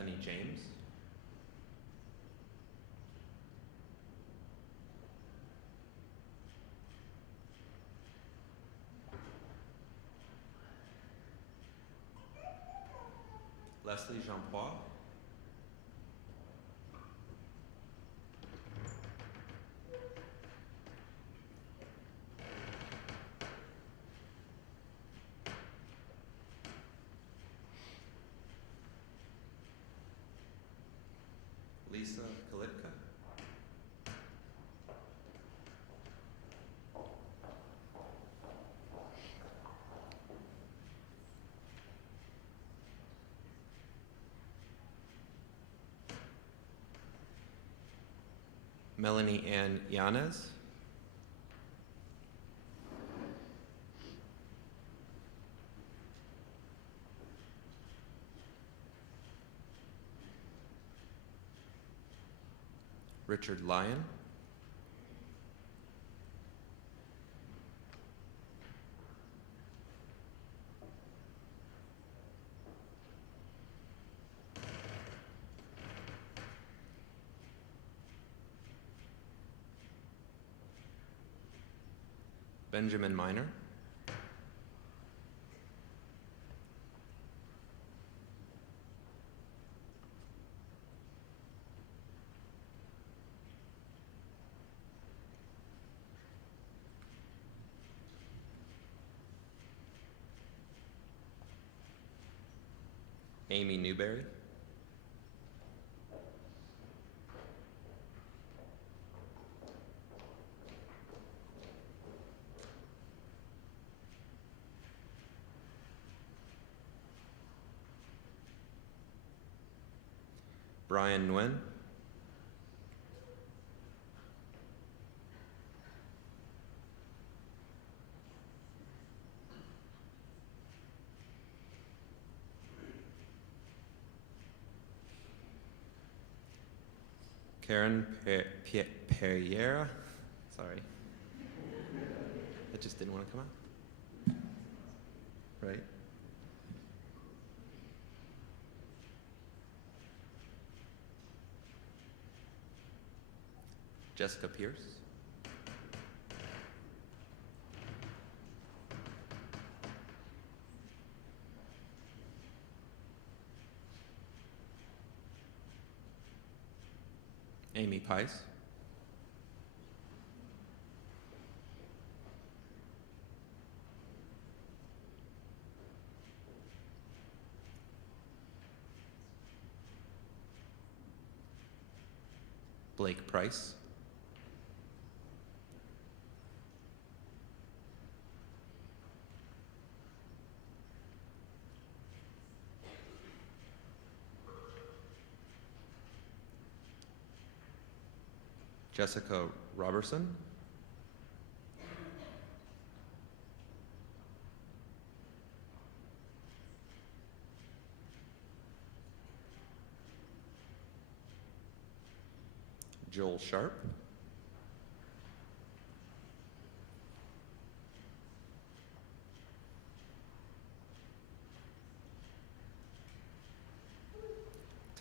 Bethany James. Leslie Jean-Paul. Lisa Kalitka. Melanie Ann Yanez. Richard Lyon. Benjamin Miner. Amy Newberry. Brian Nguyen. Karen Pereira. Sorry. It just didn't want to come out. Right? Jessica Pierce. Amy Pice. Blake Price. Jessica Robertson. Joel Sharp.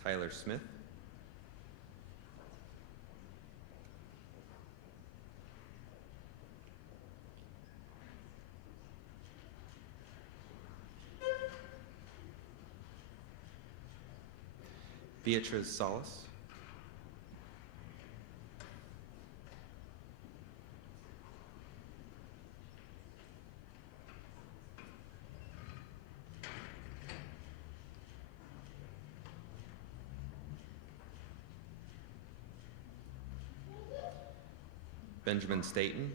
Tyler Smith. Beatrice Salas. Benjamin Staten.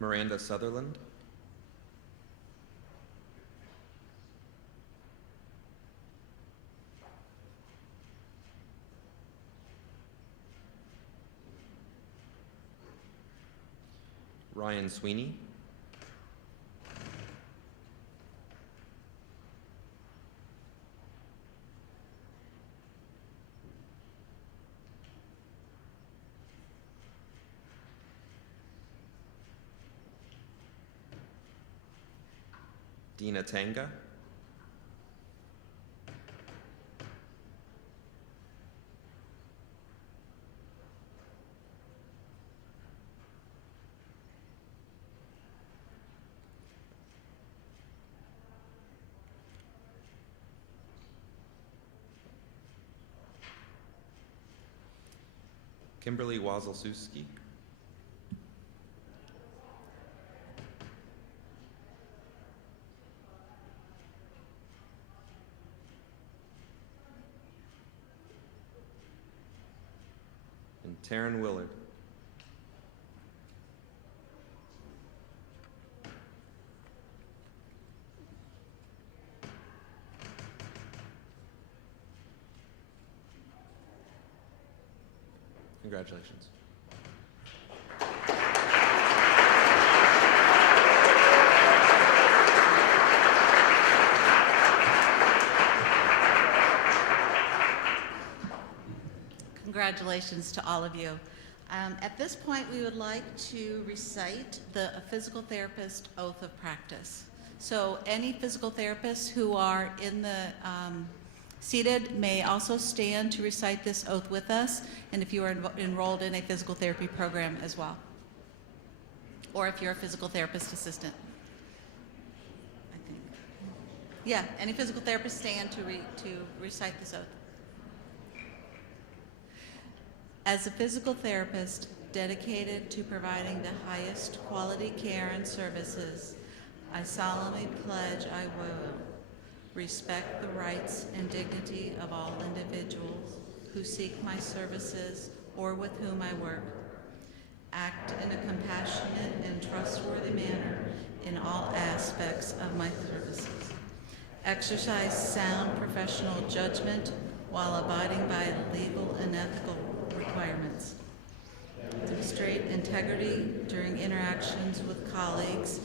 Miranda Sutherland. Ryan Sweeney. Dina Tanga. Kimberly Wazelsuski. And Taryn Willard. Congratulations. Congratulations to all of you. At this point, we would like to recite the physical therapist oath of practice. So any physical therapists who are in the seated may also stand to recite this oath with us, and if you are enrolled in a physical therapy program as well, or if you're a physical therapist assistant. I think. Yeah, any physical therapist stand to recite this oath. As a physical therapist dedicated to providing the highest quality care and services, I solemnly pledge I will respect the rights and dignity of all individuals who seek my services or with whom I work, act in a compassionate and trustworthy manner in all aspects of my services, exercise sound professional judgment while abiding by legal and ethical requirements, demonstrate integrity during interactions with colleagues,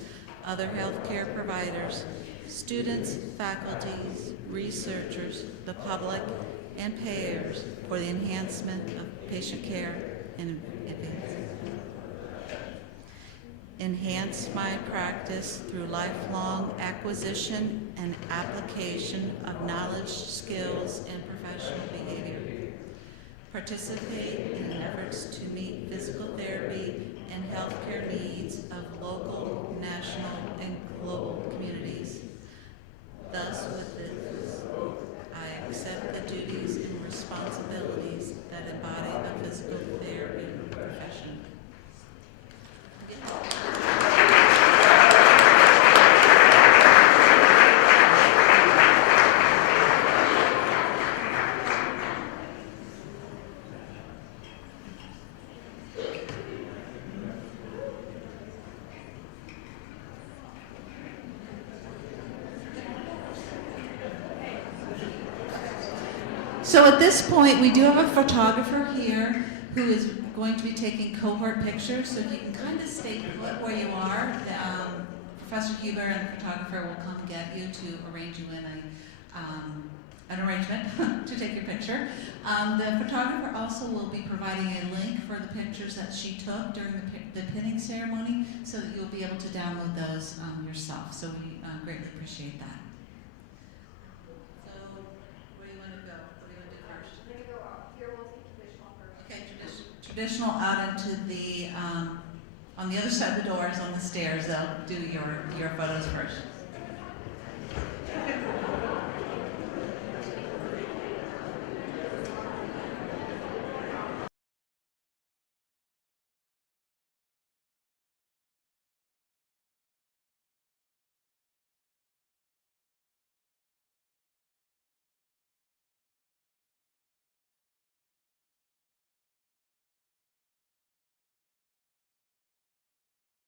other healthcare providers, students, faculties, researchers, the public, and payers for the enhancement of patient care and advancement. Enhance my practice through lifelong acquisition and application of knowledge, skills, and professional behavior. Participate in efforts to meet physical therapy and healthcare needs of local, national, and global communities. Thus, with this, I accept the duties and responsibilities that embody the physical therapy profession. So at this point, we do have a photographer here who is going to be taking cohort pictures. So if you can kind of stay put where you are, Professor Huber and the photographer will come get you to arrange you in an arrangement to take your picture. The photographer also will be providing a link for the pictures that she took during the pinning ceremony, so that you'll be able to download those yourself. So we greatly appreciate that. Traditional out into the, on the other side of the doors, on the stairs, they'll do your photos first.